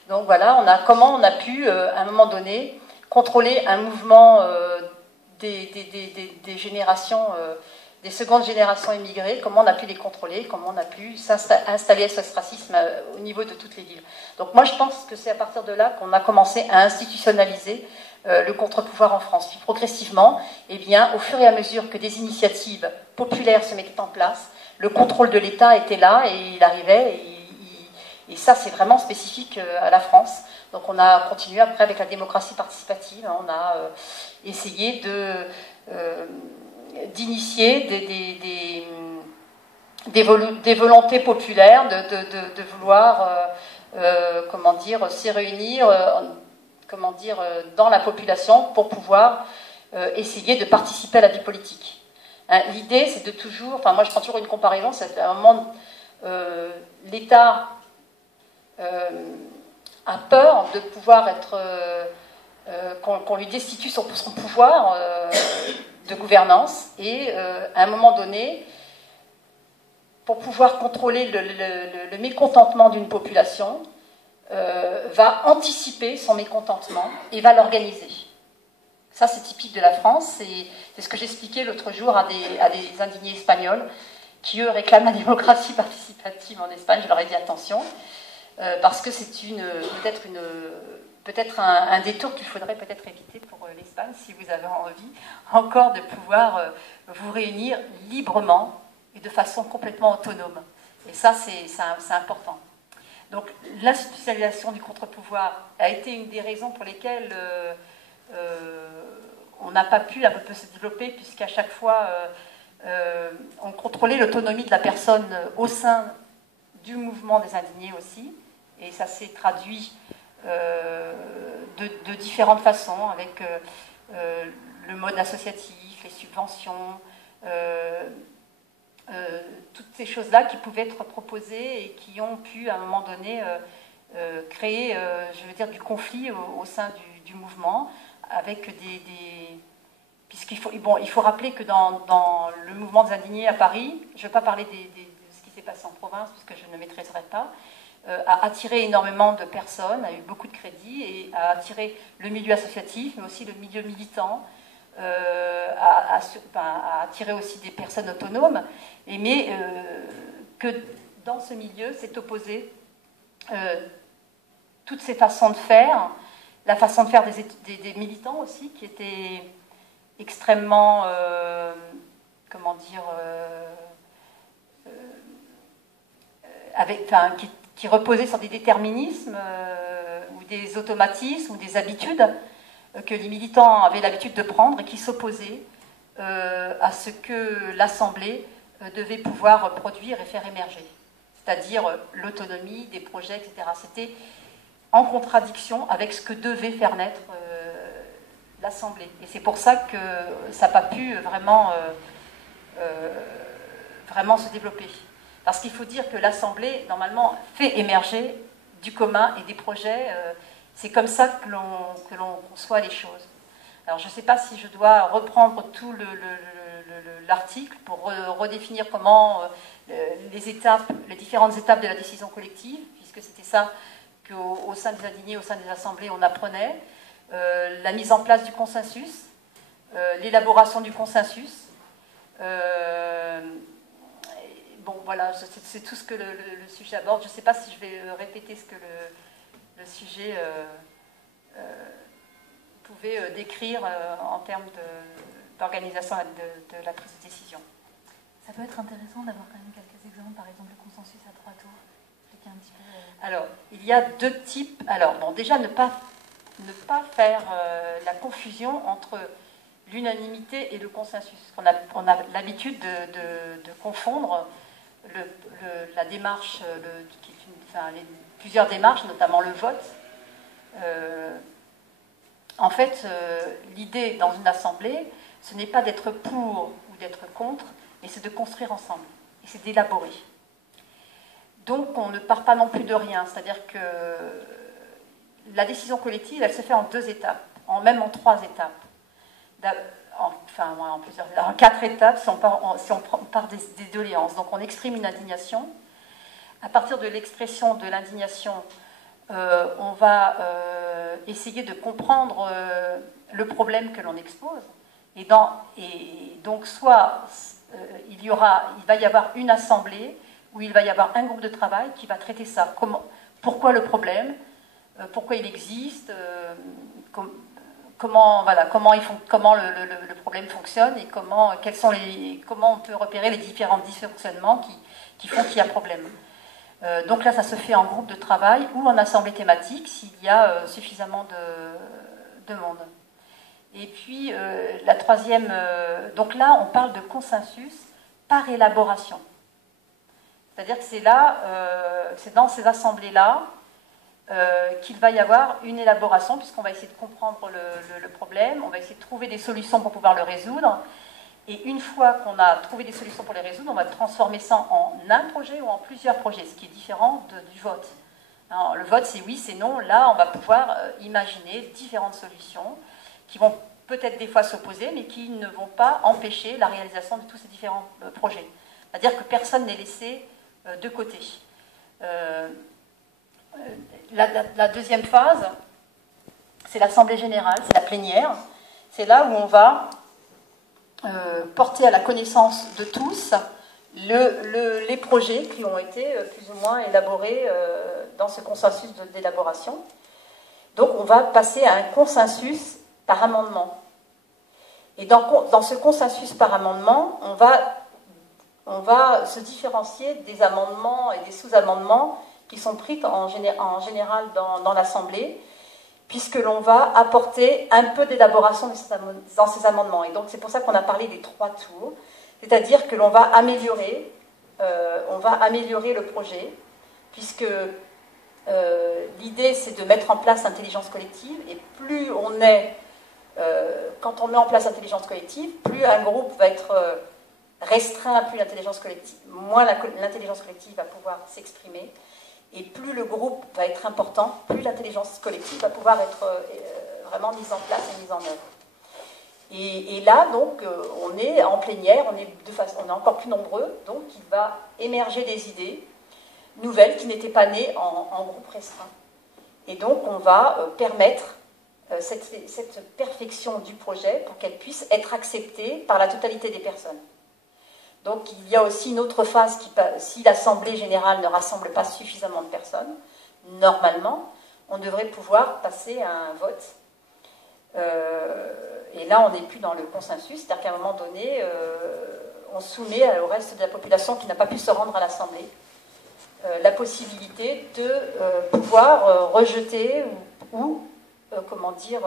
Donc voilà, comment on a pu, à un moment donné, contrôler un mouvement des générations, des secondes générations immigrées, comment on a pu les contrôler, comment on a pu installer SOS Racisme au niveau de toutes les villes. Donc moi je pense que c'est à partir de là qu'on a commencé à institutionnaliser le contre-pouvoir en France. Puis progressivement, eh bien, au fur et à mesure que des initiatives populaires se mettaient en place, le contrôle de l'État était là et il arrivait, et ça c'est vraiment spécifique à la France. Donc on a continué après avec la démocratie participative, hein, on a essayé d'initier des volontés populaires de vouloir comment dire, s'y réunir dans la population pour pouvoir essayer de participer à la vie politique. Hein, l'idée c'est de toujours, moi je prends toujours une comparaison, c'est à un moment l'État a peur de pouvoir être qu'on lui destitue son pouvoir de gouvernance et à un moment donné, pour pouvoir contrôler le mécontentement d'une population, va anticiper son mécontentement et va l'organiser. Ça, c'est typique de la France. C'est ce que j'expliquais l'autre jour à des indignés espagnols qui, eux, réclament la démocratie participative en Espagne. Je leur ai dit attention, parce que c'est peut-être un détour qu'il faudrait peut-être éviter pour l'Espagne si vous avez envie encore de pouvoir vous réunir librement et de façon complètement autonome. Et ça, c'est important. Donc, l'institutionnalisation du contre-pouvoir a été une des raisons pour lesquelles on n'a pas pu un peu se développer, puisqu'à chaque fois, on contrôlait l'autonomie de la personne au sein du mouvement des indignés aussi. Et ça s'est traduit de différentes façons, avec le mode associatif, les subventions, toutes ces choses-là qui pouvaient être proposées et qui ont pu, à un moment donné, créer, je veux dire, du conflit au sein du mouvement, avec puisqu'il faut rappeler que dans le mouvement des indignés à Paris, je ne vais pas parler de ce qui s'est passé en province, puisque je ne maîtriserai pas, a attiré énormément de personnes, a eu beaucoup de crédit, et a attiré le milieu associatif, mais aussi le milieu militant, a attiré aussi des personnes autonomes, mais que dans ce milieu s'est opposé toutes ces façons de faire, la façon de faire des militants aussi, qui étaient extrêmement, qui reposaient sur des déterminismes ou des automatismes ou des habitudes que les militants avaient l'habitude de prendre et qui s'opposaient à ce que l'Assemblée devait pouvoir produire et faire émerger, c'est-à-dire l'autonomie des projets, etc. C'était en contradiction avec ce que devait faire naître l'Assemblée. Et c'est pour ça que ça n'a pas pu vraiment se développer. Parce qu'il faut dire que l'Assemblée, normalement, fait émerger du commun et des projets. C'est comme ça que l'on conçoit les choses. Alors, je ne sais pas si je dois reprendre tout l'article pour redéfinir comment les différentes étapes de la décision collective, puisque c'était ça qu'au sein des indignés, au sein des assemblées, on apprenait. La mise en place du consensus, l'élaboration du consensus. Bon, voilà, c'est tout ce que le sujet aborde. Je ne sais pas si je vais répéter ce que le sujet pouvait décrire en termes d'organisation de la prise de décision. Ça peut être intéressant d'avoir quand même quelques exemples, par exemple le consensus à 3 tours. Expliquer un petit peu. Alors, il y a 2 types. Alors, bon, déjà, ne pas faire la confusion entre l'unanimité et le consensus. On a l'habitude de confondre la démarche, plusieurs démarches, notamment le vote. En fait, l'idée dans une assemblée, ce n'est pas d'être pour ou d'être contre, mais c'est de construire ensemble, et c'est d'élaborer. Donc, on ne part pas non plus de rien, c'est-à-dire que la décision collective, elle se fait en 2 étapes, même en 3 étapes. En 4 étapes si on part des doléances. Donc on exprime une indignation. À partir de l'expression de l'indignation, on va essayer de comprendre le problème que l'on expose. Et donc soit il va y avoir une assemblée où il va y avoir un groupe de travail qui va traiter ça. Pourquoi le problème ? Pourquoi il existe, comment le problème fonctionne et comment on peut repérer les différents dysfonctionnements qui font qu'il y a problème. Donc là, ça se fait en groupe de travail ou en assemblée thématique s'il y a suffisamment de monde. Et puis, la troisième... donc là, on parle de consensus par élaboration. C'est-à-dire que c'est dans ces assemblées-là qu'il va y avoir une élaboration, puisqu'on va essayer de comprendre le problème, on va essayer de trouver des solutions pour pouvoir le résoudre, et une fois qu'on a trouvé des solutions pour les résoudre, on va transformer ça en un projet ou en plusieurs projets, ce qui est différent du vote. Alors, le vote, c'est oui, c'est non. Là, on va pouvoir imaginer différentes solutions qui vont peut-être des fois s'opposer, mais qui ne vont pas empêcher la réalisation de tous ces différents projets. C'est-à-dire que personne n'est laissé de côté. La deuxième phase, c'est l'Assemblée générale, c'est la plénière. C'est là où on va porter à la connaissance de tous les projets qui ont été plus ou moins élaborés dans ce consensus d'élaboration. Donc on va passer à un consensus par amendement. Et dans ce consensus par amendement, on va se différencier des amendements et des sous-amendements qui sont pris en général dans l'Assemblée, puisque l'on va apporter un peu d'élaboration dans ces amendements. Et donc c'est pour ça qu'on a parlé des 3 tours, c'est-à-dire que l'on va améliorer le projet, puisque l'idée c'est de mettre en place l'intelligence collective, et plus quand on met en place l'intelligence collective, plus un groupe va être restreint, plus l'intelligence collective, moins l'intelligence collective va pouvoir s'exprimer. Et plus le groupe va être important, plus l'intelligence collective va pouvoir être vraiment mise en place et mise en œuvre. Et là, donc, on est en plénière, on est encore plus nombreux, donc il va émerger des idées nouvelles qui n'étaient pas nées en groupe restreint. Et donc, on va permettre cette perfection du projet pour qu'elle puisse être acceptée par la totalité des personnes. Donc il y a aussi une autre phase, si l'Assemblée générale ne rassemble pas suffisamment de personnes, normalement, on devrait pouvoir passer à un vote. Et là, on n'est plus dans le consensus, c'est-à-dire qu'à un moment donné, on soumet au reste de la population qui n'a pas pu se rendre à l'Assemblée la possibilité de pouvoir rejeter ou comment dire,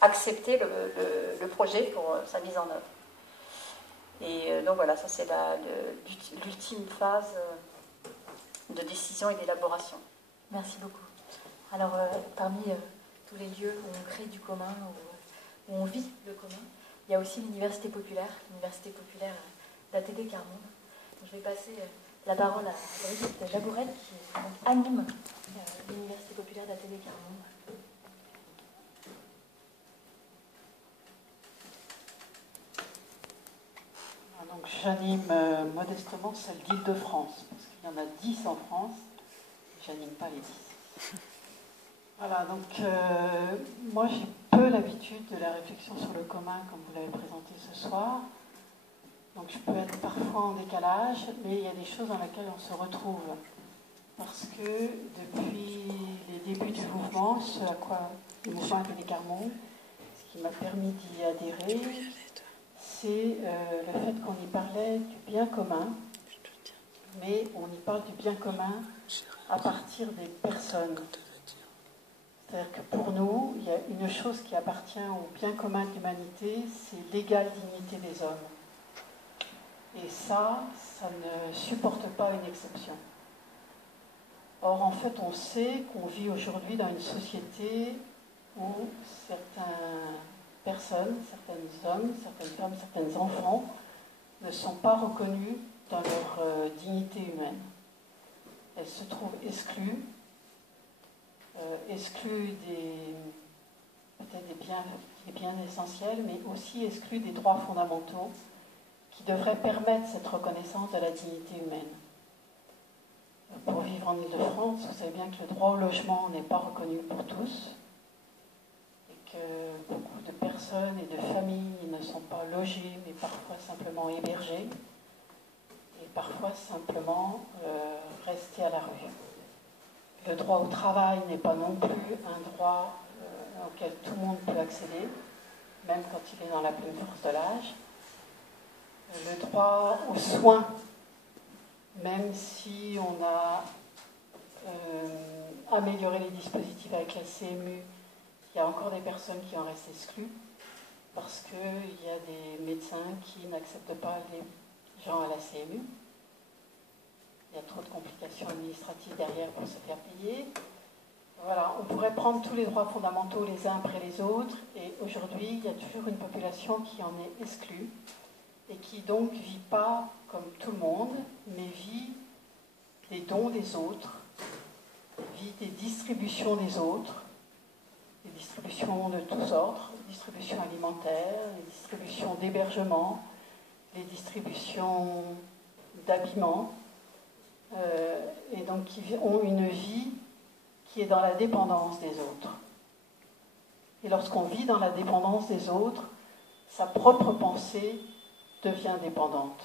accepter le projet pour sa mise en œuvre. Et donc voilà, ça c'est l'ultime phase de décision et d'élaboration. Merci beaucoup. Alors, parmi tous les lieux où on crée du commun, où on vit le commun, il y a aussi l'université populaire d'ATD Carmonde. Je vais passer la parole à Brigitte Jagourel qui anime l'université populaire d'ATD Carmonde. Donc j'anime modestement celle d'Île-de-France, parce qu'il y en a 10 en France, j'anime pas les 10. Voilà, donc moi j'ai peu l'habitude de la réflexion sur le commun comme vous l'avez présenté ce soir. Donc je peux être parfois en décalage, mais il y a des choses dans lesquelles on se retrouve. Parce que depuis les débuts du mouvement, ce à quoi le mouvement ATD Carmonde, ce qui m'a permis d'y adhérer, c'est le fait qu'on y parlait du bien commun, mais on y parle du bien commun à partir des personnes. C'est-à-dire que pour nous, il y a une chose qui appartient au bien commun de l'humanité, c'est l'égale dignité des hommes. Et ça ne supporte pas une exception. Or, en fait, on sait qu'on vit aujourd'hui dans une société où certaines personnes, certains hommes, certaines femmes, certains enfants ne sont pas reconnus dans leur dignité humaine. Elles se trouvent exclues peut-être des biens essentiels, mais aussi exclues des droits fondamentaux qui devraient permettre cette reconnaissance de la dignité humaine. Pour vivre en Île-de-France, vous savez bien que le droit au logement n'est pas reconnu pour tous, et que beaucoup de personnes et de familles ne sont pas logées, mais parfois simplement hébergées, et parfois simplement restées à la rue. Le droit au travail n'est pas non plus un droit auquel tout le monde peut accéder, même quand il est dans la pleine force de l'âge. Le droit aux soins, même si on a amélioré les dispositifs avec la CMU, il y a encore des personnes qui en restent exclues, parce qu'il y a des médecins qui n'acceptent pas les gens à la CMU. Il y a trop de complications administratives derrière pour se faire payer. Voilà, on pourrait prendre tous les droits fondamentaux les uns après les autres, et aujourd'hui, il y a toujours une population qui en est exclue, et qui donc ne vit pas comme tout le monde, mais vit des dons des autres, vit des distributions des autres, des distributions de tous ordres, les distributions alimentaires, les distributions d'hébergement, les distributions d'habillement, et donc qui ont une vie qui est dans la dépendance des autres. Et lorsqu'on vit dans la dépendance des autres, sa propre pensée devient dépendante.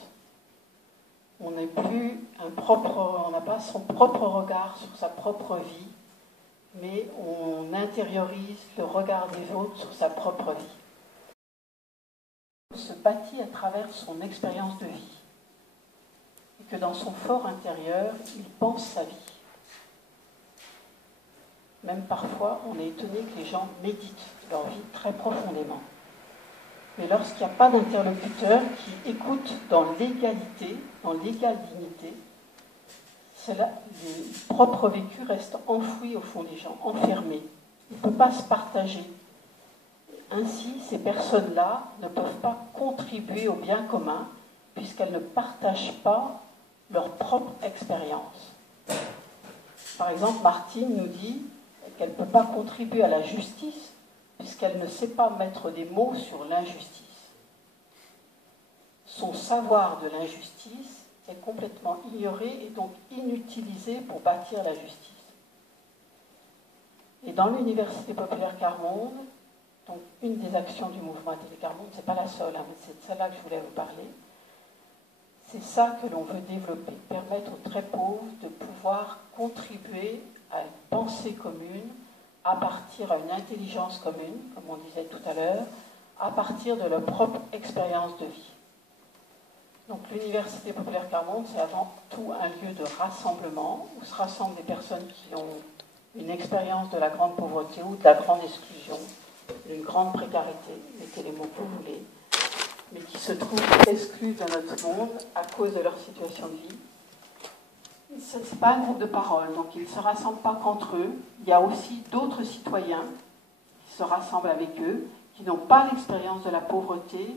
On n'est plus on n'a pas son propre regard sur sa propre vie, mais on intériorise le regard des autres sur sa propre vie. On se bâtit à travers son expérience de vie, et que dans son fort intérieur, il pense sa vie. Même parfois, on est étonné que les gens méditent leur vie très profondément. Mais lorsqu'il n'y a pas d'interlocuteur qui écoute dans l'égalité, dans l'égale dignité, les propres vécus restent enfouis au fond des gens, enfermés. Ils ne peuvent pas se partager. Ainsi, ces personnes-là ne peuvent pas contribuer au bien commun puisqu'elles ne partagent pas leur propre expérience. Par exemple, Martine nous dit qu'elle ne peut pas contribuer à la justice puisqu'elle ne sait pas mettre des mots sur l'injustice. Son savoir de l'injustice est complètement ignoré et donc inutilisé pour bâtir la justice. Et dans l'Université populaire Carmonde, donc une des actions du mouvement ATD Carmonde, c'est pas la seule, mais c'est de celle-là que je voulais vous parler, c'est ça que l'on veut développer, permettre aux très pauvres de pouvoir contribuer à une pensée commune, à partir d'une intelligence commune, comme on disait tout à l'heure, à partir de leur propre expérience de vie. Donc l'Université populaire Carmonde, c'est avant tout un lieu de rassemblement où se rassemblent des personnes qui ont une expérience de la grande pauvreté ou de la grande exclusion, d'une grande précarité, mettez les mots que vous voulez, mais qui se trouvent exclus de notre monde à cause de leur situation de vie. Ce n'est pas un groupe de parole, donc ils ne se rassemblent pas qu'entre eux. Il y a aussi d'autres citoyens qui se rassemblent avec eux, qui n'ont pas l'expérience de la pauvreté,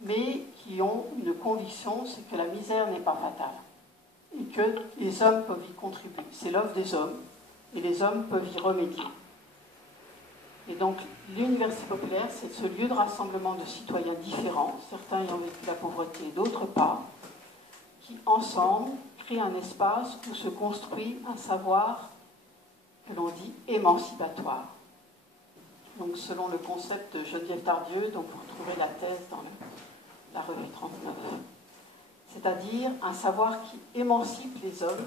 mais qui ont une conviction, c'est que la misère n'est pas fatale et que les hommes peuvent y contribuer. C'est l'œuvre des hommes et les hommes peuvent y remédier. Et donc l'Université populaire, c'est ce lieu de rassemblement de citoyens différents, certains ayant vécu la pauvreté et d'autres pas, qui ensemble créent un espace où se construit un savoir que l'on dit émancipatoire. Donc selon le concept de Geneviève Tardieu, donc vous retrouverez la thèse dans la revue 39, c'est-à-dire un savoir qui émancipe les hommes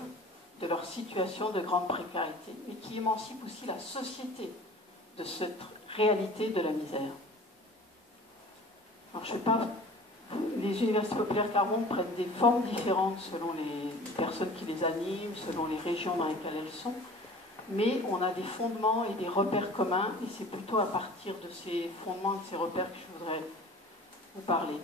de leur situation de grande précarité, mais qui émancipe aussi la société de cette réalité de la misère. Alors je ne sais pas, les universités populaires Carmonde prennent des formes différentes selon les personnes qui les animent, selon les régions dans lesquelles elles sont, mais on a des fondements et des repères communs, et c'est plutôt à partir de ces fondements et de ces repères que je voudrais vous parler.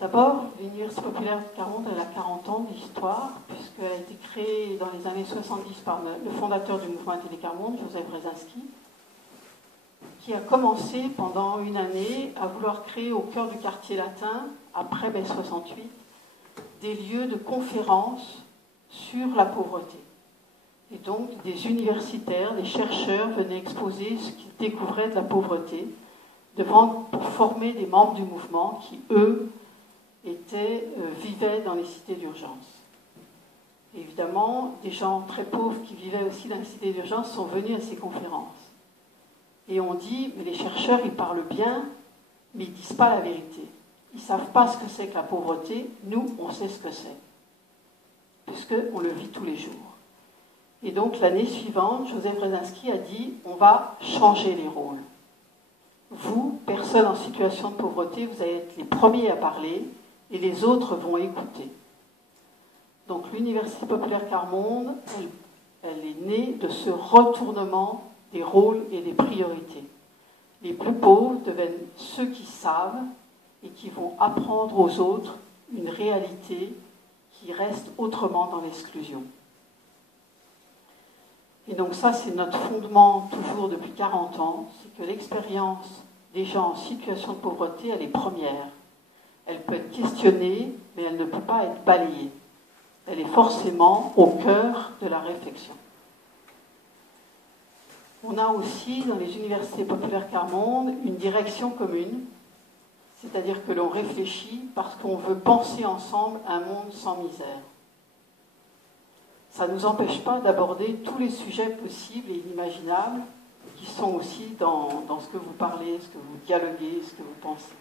D'abord, l'Université populaire Carmonde, elle a 40 ans d'histoire, puisqu'elle a été créée dans les années 70 par le fondateur du mouvement Atelier Carmonde, Joseph Brzezinski, qui a commencé pendant une année à vouloir créer au cœur du quartier latin, après mai 68, des lieux de conférences sur la pauvreté. Et donc, des universitaires, des chercheurs venaient exposer ce qu'ils découvraient de la pauvreté, pour former des membres du mouvement qui, eux, vivaient dans les cités d'urgence. Évidemment, des gens très pauvres qui vivaient aussi dans les cités d'urgence sont venus à ces conférences. Et on dit, mais les chercheurs, ils parlent bien, mais ils ne disent pas la vérité. Ils ne savent pas ce que c'est que la pauvreté. Nous, on sait ce que c'est, puisqu'on le vit tous les jours. Et donc, l'année suivante, Joseph Brzezinski a dit, on va changer les rôles. Vous, personnes en situation de pauvreté, vous allez être les premiers à parler, et les autres vont écouter. Donc l'Université populaire Carmonde, elle est née de ce retournement des rôles et des priorités. Les plus pauvres deviennent ceux qui savent et qui vont apprendre aux autres une réalité qui reste autrement dans l'exclusion. Et donc ça, c'est notre fondement toujours depuis 40 ans, c'est que l'expérience des gens en situation de pauvreté, elle est première. Elle peut être questionnée, mais elle ne peut pas être balayée. Elle est forcément au cœur de la réflexion. On a aussi, dans les universités populaires Carmonde, une direction commune, c'est-à-dire que l'on réfléchit parce qu'on veut penser ensemble un monde sans misère. Ça ne nous empêche pas d'aborder tous les sujets possibles et inimaginables qui sont aussi dans ce que vous parlez, ce que vous dialoguez, ce que vous pensez.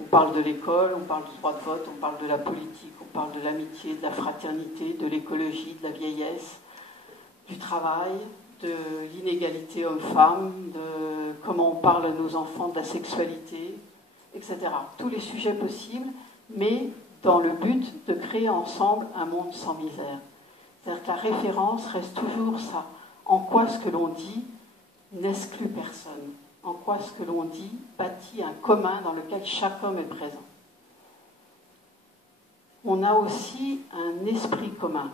On parle de l'école, on parle du droit de vote, on parle de la politique, on parle de l'amitié, de la fraternité, de l'écologie, de la vieillesse, du travail, de l'inégalité homme-femme, de comment on parle à nos enfants de la sexualité, etc. Tous les sujets possibles, mais dans le but de créer ensemble un monde sans misère. C'est-à-dire que la référence reste toujours ça. En quoi ce que l'on dit n'exclut personne. En quoi ce que l'on dit bâtit un commun dans lequel chaque homme est présent. On a aussi un esprit commun.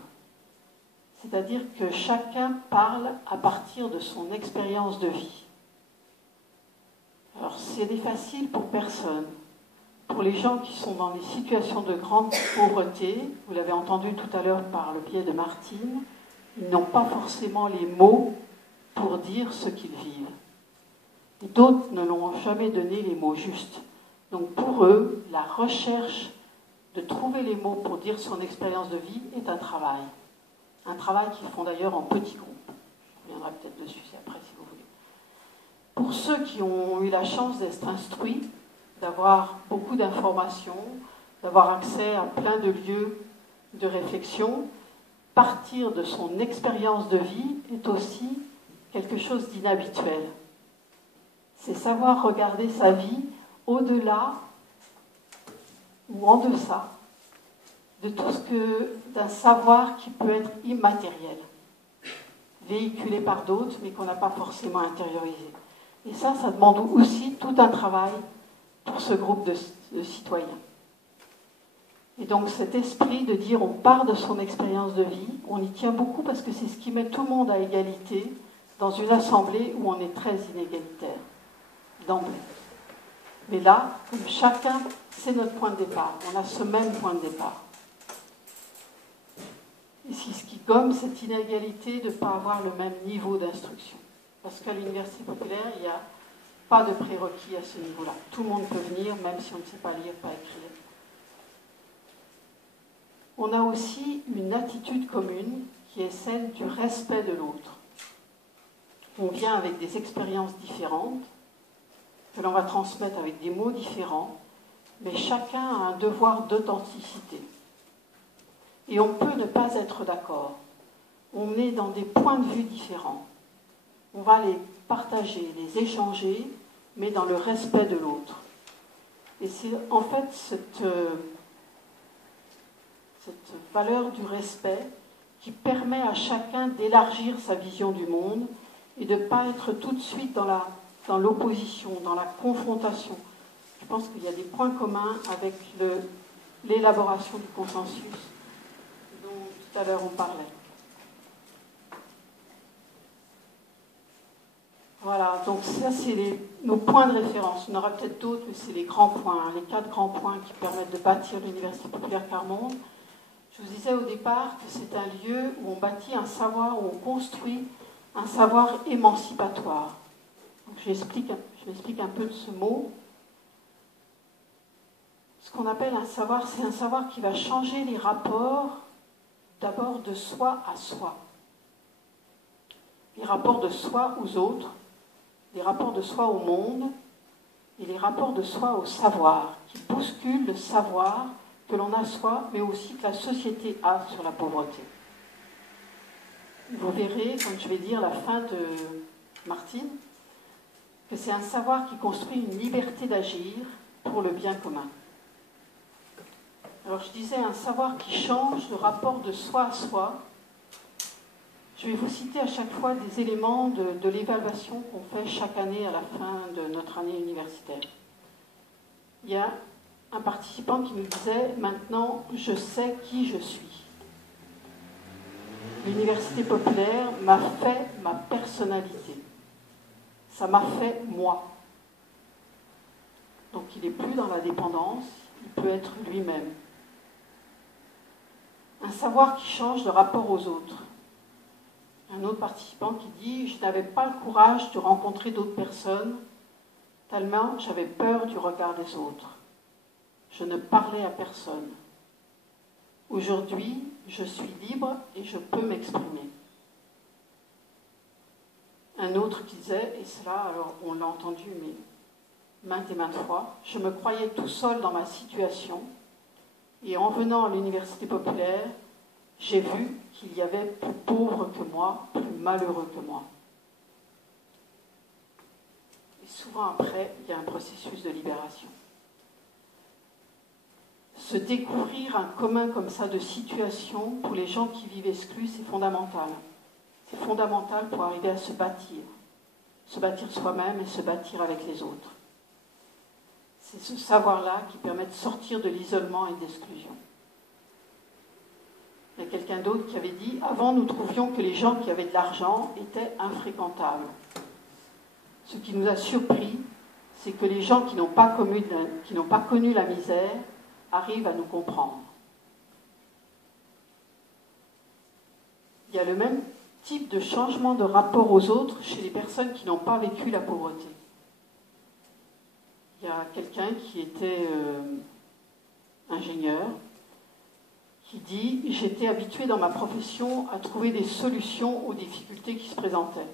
C'est-à-dire que chacun parle à partir de son expérience de vie. Alors, c'est facile pour personne. Pour les gens qui sont dans des situations de grande pauvreté, vous l'avez entendu tout à l'heure par le biais de Martine, ils n'ont pas forcément les mots pour dire ce qu'ils vivent. D'autres ne l'ont jamais donné les mots justes. Donc pour eux, la recherche de trouver les mots pour dire son expérience de vie est un travail. Un travail qu'ils font d'ailleurs en petits groupes. Je reviendrai peut-être dessus après si vous voulez. Pour ceux qui ont eu la chance d'être instruits, d'avoir beaucoup d'informations, d'avoir accès à plein de lieux de réflexion, partir de son expérience de vie est aussi quelque chose d'inhabituel. C'est savoir regarder sa vie au-delà, ou ou en deçà de tout ce que d'un savoir qui peut être immatériel, véhiculé par d'autres, mais qu'on n'a pas forcément intériorisé. Et ça demande aussi tout un travail pour ce groupe de citoyens. Et donc cet esprit de dire on part de son expérience de vie, on y tient beaucoup parce que c'est ce qui met tout le monde à égalité dans une assemblée où on est très inégalitaire, d'emblée. Mais là, comme chacun, c'est notre point de départ, on a ce même point de départ. Et c'est ce qui gomme cette inégalité de ne pas avoir le même niveau d'instruction. Parce qu'à l'université populaire, il n'y a pas de prérequis à ce niveau-là. Tout le monde peut venir, même si on ne sait pas lire, pas écrire. On a aussi une attitude commune qui est celle du respect de l'autre. On vient avec des expériences différentes, que l'on va transmettre avec des mots différents, mais chacun a un devoir d'authenticité. Et on peut ne pas être d'accord. On est dans des points de vue différents. On va les partager, les échanger, mais dans le respect de l'autre. Et c'est en fait cette valeur du respect qui permet à chacun d'élargir sa vision du monde et de ne pas être tout de suite dans l'opposition, dans la confrontation. Je pense qu'il y a des points communs avec l'élaboration du consensus dont tout à l'heure on parlait. Voilà, donc ça c'est nos points de référence. Il y en aura peut-être d'autres, mais c'est les grands points, les 4 grands points qui permettent de bâtir l'Université populaire Carmonde. Je vous disais au départ que c'est un lieu où on bâtit un savoir, où on construit un savoir émancipatoire. Donc je m'explique un peu de ce mot. Ce qu'on appelle un savoir, c'est un savoir qui va changer les rapports, d'abord de soi à soi. Les rapports de soi aux autres, les rapports de soi au monde et les rapports de soi au savoir, qui bousculent le savoir que l'on a soi, mais aussi que la société a sur la pauvreté. Vous verrez, quand je vais dire la fin de Martine, que c'est un savoir qui construit une liberté d'agir pour le bien commun. Alors je disais un savoir qui change le rapport de soi à soi. Je vais vous citer à chaque fois des éléments de l'évaluation qu'on fait chaque année à la fin de notre année universitaire. Il y a un participant qui nous disait « Maintenant, je sais qui je suis ». L'université populaire m'a fait ma personnalité. Ça m'a fait moi. Donc il n'est plus dans la dépendance, il peut être lui-même. Un savoir qui change le rapport aux autres. Un autre participant qui dit « Je n'avais pas le courage de rencontrer d'autres personnes, tellement j'avais peur du regard des autres. Je ne parlais à personne. Aujourd'hui, je suis libre et je peux m'exprimer. » Un autre qui disait, et cela, alors on l'a entendu, mais maintes et maintes fois, « Je me croyais tout seul dans ma situation, et en venant à l'université populaire, j'ai vu qu'il y avait plus pauvre que moi, plus malheureux que moi. » Et souvent après, il y a un processus de libération. Se découvrir un commun comme ça de situation, pour les gens qui vivent exclus, c'est fondamental. C'est fondamental pour arriver à se bâtir soi-même et se bâtir avec les autres. C'est ce savoir-là qui permet de sortir de l'isolement et de l'exclusion. Il y a quelqu'un d'autre qui avait dit « Avant, nous trouvions que les gens qui avaient de l'argent étaient infréquentables. Ce qui nous a surpris, c'est que les gens qui n'ont pas connu la misère arrivent à nous comprendre. » Il y a le même type de changement de rapport aux autres chez les personnes qui n'ont pas vécu la pauvreté. Il y a quelqu'un qui était ingénieur, qui dit « J'étais habitué dans ma profession à trouver des solutions aux difficultés qui se présentaient.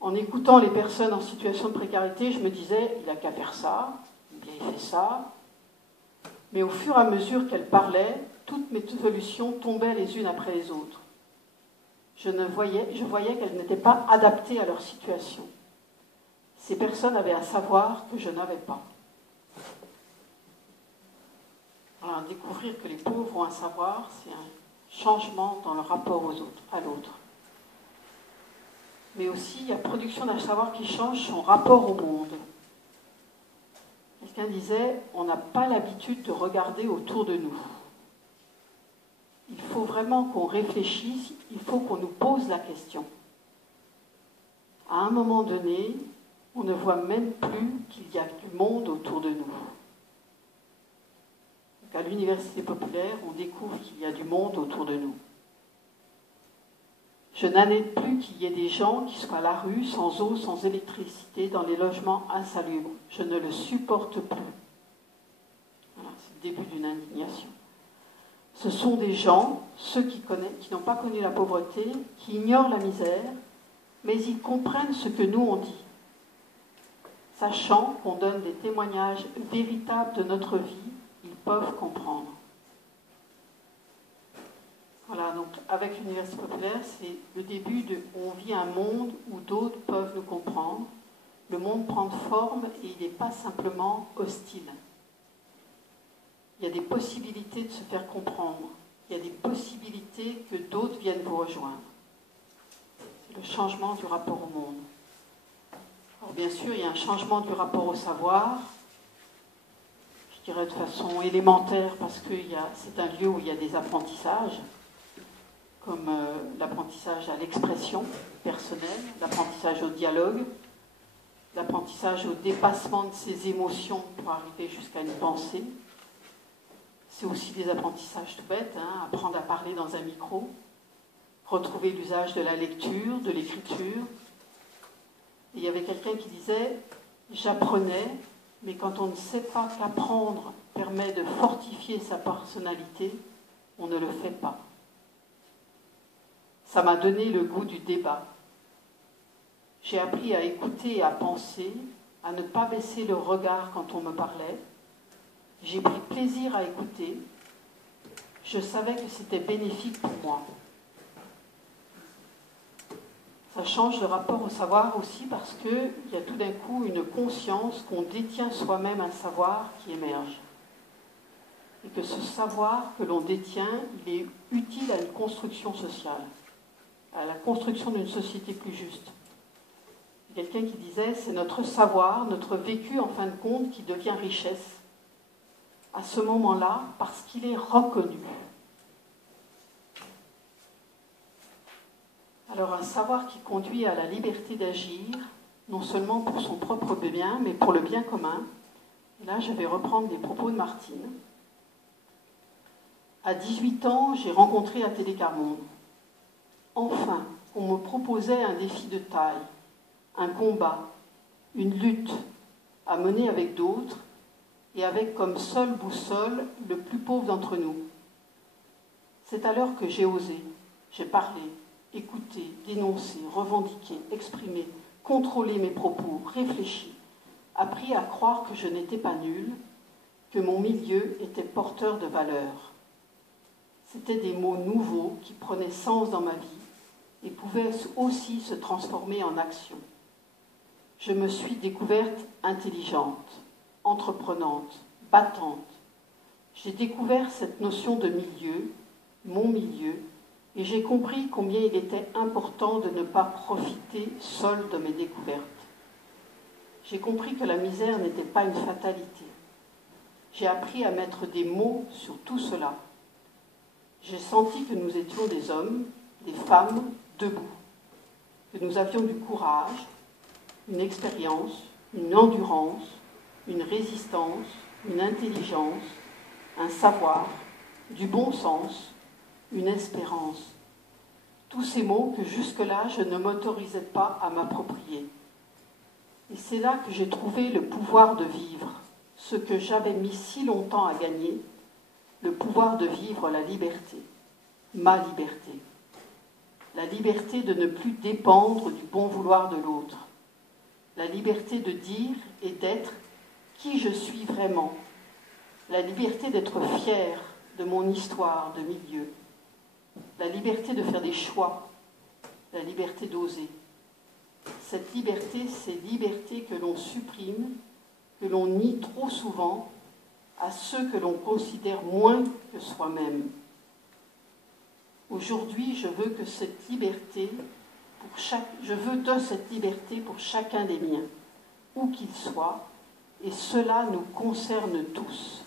En écoutant les personnes en situation de précarité, je me disais « Il n'a qu'à faire ça, bien il fait ça. » Mais au fur et à mesure qu'elle parlait, toutes mes solutions tombaient les unes après les autres. Je voyais qu'elles n'étaient pas adaptées à leur situation. Ces personnes avaient un savoir que je n'avais pas. » va découvrir que les pauvres ont un savoir, c'est un changement dans le rapport aux autres, à l'autre. Mais aussi, il y a production d'un savoir qui change son rapport au monde. Quelqu'un disait, on n'a pas l'habitude de regarder autour de nous. Il faut vraiment qu'on réfléchisse, il faut qu'on nous pose la question. À un moment donné, on ne voit même plus qu'il y a du monde autour de nous. Donc à l'université populaire, on découvre qu'il y a du monde autour de nous. Je n'admets plus qu'il y ait des gens qui soient à la rue, sans eau, sans électricité, dans les logements insalubres. Je ne le supporte plus. Voilà, c'est le début d'une indignation. Ce sont des gens, ceux qui n'ont pas connu la pauvreté, qui ignorent la misère, mais ils comprennent ce que nous on dit. Sachant qu'on donne des témoignages véritables de notre vie, ils peuvent comprendre. Voilà, donc avec l'Université populaire, c'est le début de... On vit un monde où d'autres peuvent nous comprendre. Le monde prend forme et il n'est pas simplement hostile. Il y a des possibilités de se faire comprendre. Il y a des possibilités que d'autres viennent vous rejoindre. C'est le changement du rapport au monde. Alors bien sûr, il y a un changement du rapport au savoir, je dirais de façon élémentaire, parce que c'est un lieu où il y a des apprentissages, comme l'apprentissage à l'expression personnelle, l'apprentissage au dialogue, l'apprentissage au dépassement de ses émotions pour arriver jusqu'à une pensée. C'est aussi des apprentissages tout bêtes, hein, apprendre à parler dans un micro, retrouver l'usage de la lecture, de l'écriture. Et il y avait quelqu'un qui disait « J'apprenais, mais quand on ne sait pas qu'apprendre permet de fortifier sa personnalité, on ne le fait pas. » Ça m'a donné le goût du débat. J'ai appris à écouter et à penser, à ne pas baisser le regard quand on me parlait. J'ai pris plaisir à écouter. Je savais que c'était bénéfique pour moi. Ça change le rapport au savoir aussi parce qu'il y a tout d'un coup une conscience qu'on détient soi-même un savoir qui émerge. Et que ce savoir que l'on détient, il est utile à une construction sociale, à la construction d'une société plus juste. Il y a quelqu'un qui disait, c'est notre savoir, notre vécu en fin de compte qui devient richesse. À ce moment-là, parce qu'il est reconnu. Alors un savoir qui conduit à la liberté d'agir, non seulement pour son propre bien, mais pour le bien commun. Et là, je vais reprendre les propos de Martine. À 18 ans, j'ai rencontré la Télécarmonde. Enfin, on me proposait un défi de taille, un combat, une lutte à mener avec d'autres, et avec comme seule boussole le plus pauvre d'entre nous. C'est alors que j'ai osé, j'ai parlé, écouté, dénoncé, revendiqué, exprimé, contrôlé mes propos, réfléchi, appris à croire que je n'étais pas nulle, que mon milieu était porteur de valeurs. C'étaient des mots nouveaux qui prenaient sens dans ma vie et pouvaient aussi se transformer en action. Je me suis découverte intelligente, entreprenante, battante. J'ai découvert cette notion de milieu, mon milieu, et j'ai compris combien il était important de ne pas profiter seul de mes découvertes. J'ai compris que la misère n'était pas une fatalité. J'ai appris à mettre des mots sur tout cela. J'ai senti que nous étions des hommes, des femmes debout, que nous avions du courage, une expérience, une endurance, une résistance, une intelligence, un savoir, du bon sens, une espérance. Tous ces mots que jusque-là je ne m'autorisais pas à m'approprier. Et c'est là que j'ai trouvé le pouvoir de vivre, ce que j'avais mis si longtemps à gagner, le pouvoir de vivre la liberté, ma liberté. La liberté de ne plus dépendre du bon vouloir de l'autre. La liberté de dire et d'être qui je suis vraiment, la liberté d'être fière de mon histoire de milieu, la liberté de faire des choix, la liberté d'oser. Cette liberté, c'est liberté que l'on supprime, que l'on nie trop souvent, à ceux que l'on considère moins que soi-même. Aujourd'hui, je veux de cette liberté pour chacun des miens, où qu'il soit, et cela nous concerne tous.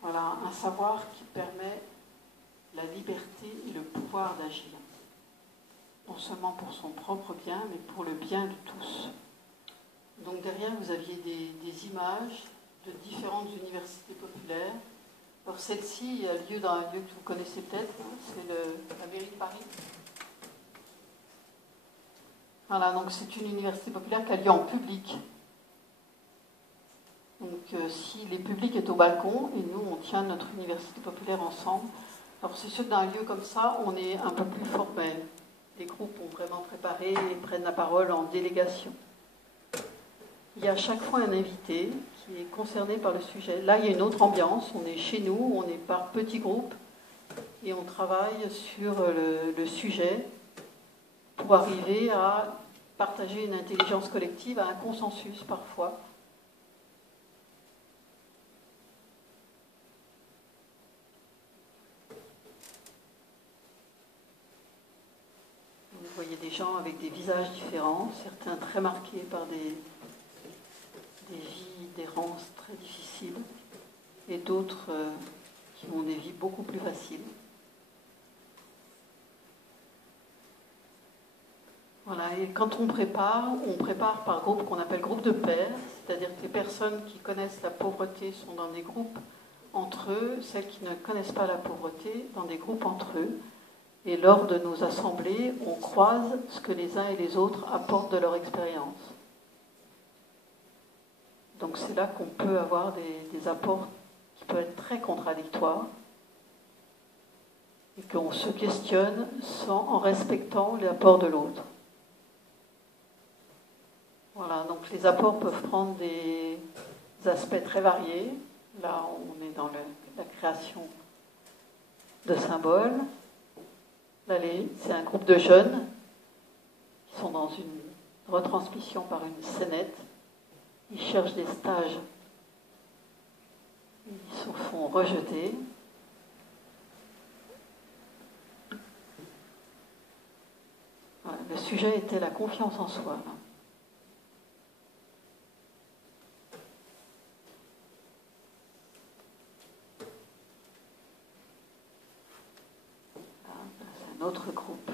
Voilà, un savoir qui permet la liberté et le pouvoir d'agir, non seulement pour son propre bien, mais pour le bien de tous. Donc derrière, vous aviez des images de différentes universités populaires. Alors celle-ci a lieu dans un lieu que vous connaissez peut-être, hein, c'est la mairie de Paris. Voilà, donc c'est une université populaire qui a lieu en public. Donc si les publics est au balcon, et nous on tient notre université populaire ensemble, alors c'est sûr que dans un lieu comme ça, on est un peu plus formel. Les groupes ont vraiment préparé et prennent la parole en délégation. Il y a à chaque fois un invité qui est concerné par le sujet. Là, il y a une autre ambiance. On est chez nous, on est par petits groupes et on travaille sur le sujet pour arriver à partager une intelligence collective, à un consensus parfois. Vous voyez des gens avec des visages différents, certains très marqués par des vies d'errance très difficiles et d'autres qui ont des vies beaucoup plus faciles. Voilà, et quand on prépare par groupe qu'on appelle groupe de pairs, c'est-à-dire que les personnes qui connaissent la pauvreté sont dans des groupes entre eux, celles qui ne connaissent pas la pauvreté dans des groupes entre eux. Et lors de nos assemblées, on croise ce que les uns et les autres apportent de leur expérience. Donc c'est là qu'on peut avoir des apports qui peuvent être très contradictoires et qu'on se questionne en respectant l'apport de l'autre. Voilà, donc les apports peuvent prendre des aspects très variés. Là, on est dans la création de symboles. Là, c'est un groupe de jeunes qui sont dans une retransmission par une scénette. Ils cherchent des stages. Ils se font rejeter. Voilà, le sujet était la confiance en soi. C'est un autre groupe,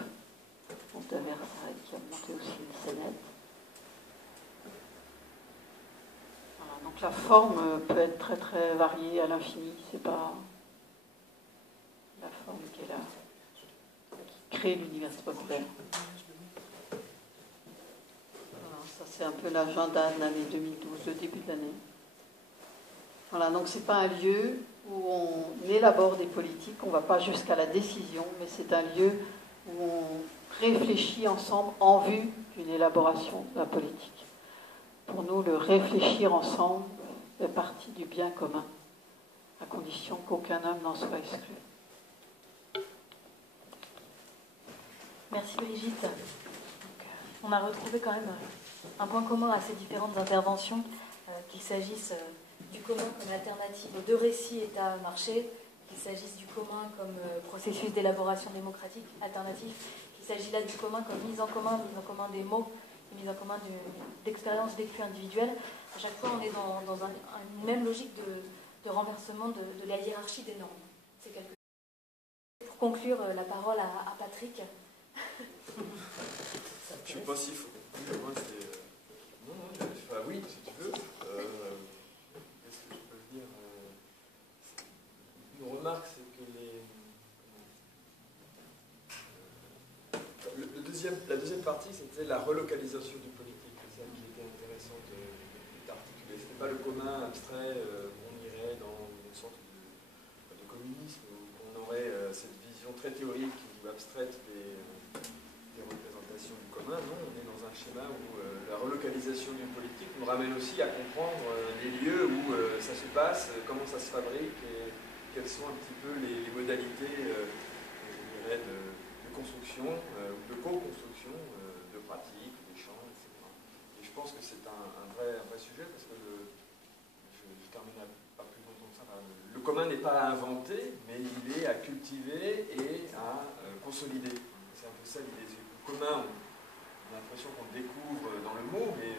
le groupe de Versailles, qui a monté aussi une scénette. Donc la forme peut être très très variée à l'infini, c'est pas la forme qui est là, qui crée l'université populaire. Voilà, ça c'est un peu l'agenda de l'année 2012, le début de l'année. Voilà, donc c'est pas un lieu où on élabore des politiques, on ne va pas jusqu'à la décision, mais c'est un lieu où on réfléchit ensemble en vue d'une élaboration de la politique. Pour nous, le réfléchir ensemble fait partie du bien commun, à condition qu'aucun homme n'en soit exclu. Merci Brigitte. On a retrouvé quand même un point commun à ces différentes interventions, qu'il s'agisse du commun comme alternative aux deux récits État-marché, qu'il s'agisse du commun comme processus d'élaboration démocratique alternatif, qu'il s'agit là du commun comme mise en commun des mots, mise en commun d'expériences vécues individuelles. À chaque fois, on est dans une même logique de renversement de la hiérarchie des normes. C'est quelque chose. Pour conclure, la parole à Patrick. Je ne sais pas s'il faut conclure. Moi, oui, si tu veux. Qu'est-ce que je peux dire Une remarque, c'est que la deuxième partie, c'était la relocalisation du politique. C'est ça qui était intéressant d'articuler. Ce n'est pas le commun abstrait où on irait dans une sorte de communisme, où on aurait cette vision très théorique ou abstraite des représentations du commun. Non, on est dans un schéma où la relocalisation d'une politique nous ramène aussi à comprendre les lieux où ça se passe, comment ça se fabrique et quelles sont un petit peu les modalités je dirais, de construction, de co-construction, de pratiques, d'échanges, etc. Et je pense que c'est un vrai sujet parce que n'est pas à inventer, mais il est à cultiver et à consolider. C'est un peu ça l'idée. Le commun, on a l'impression qu'on le découvre dans le mot, mais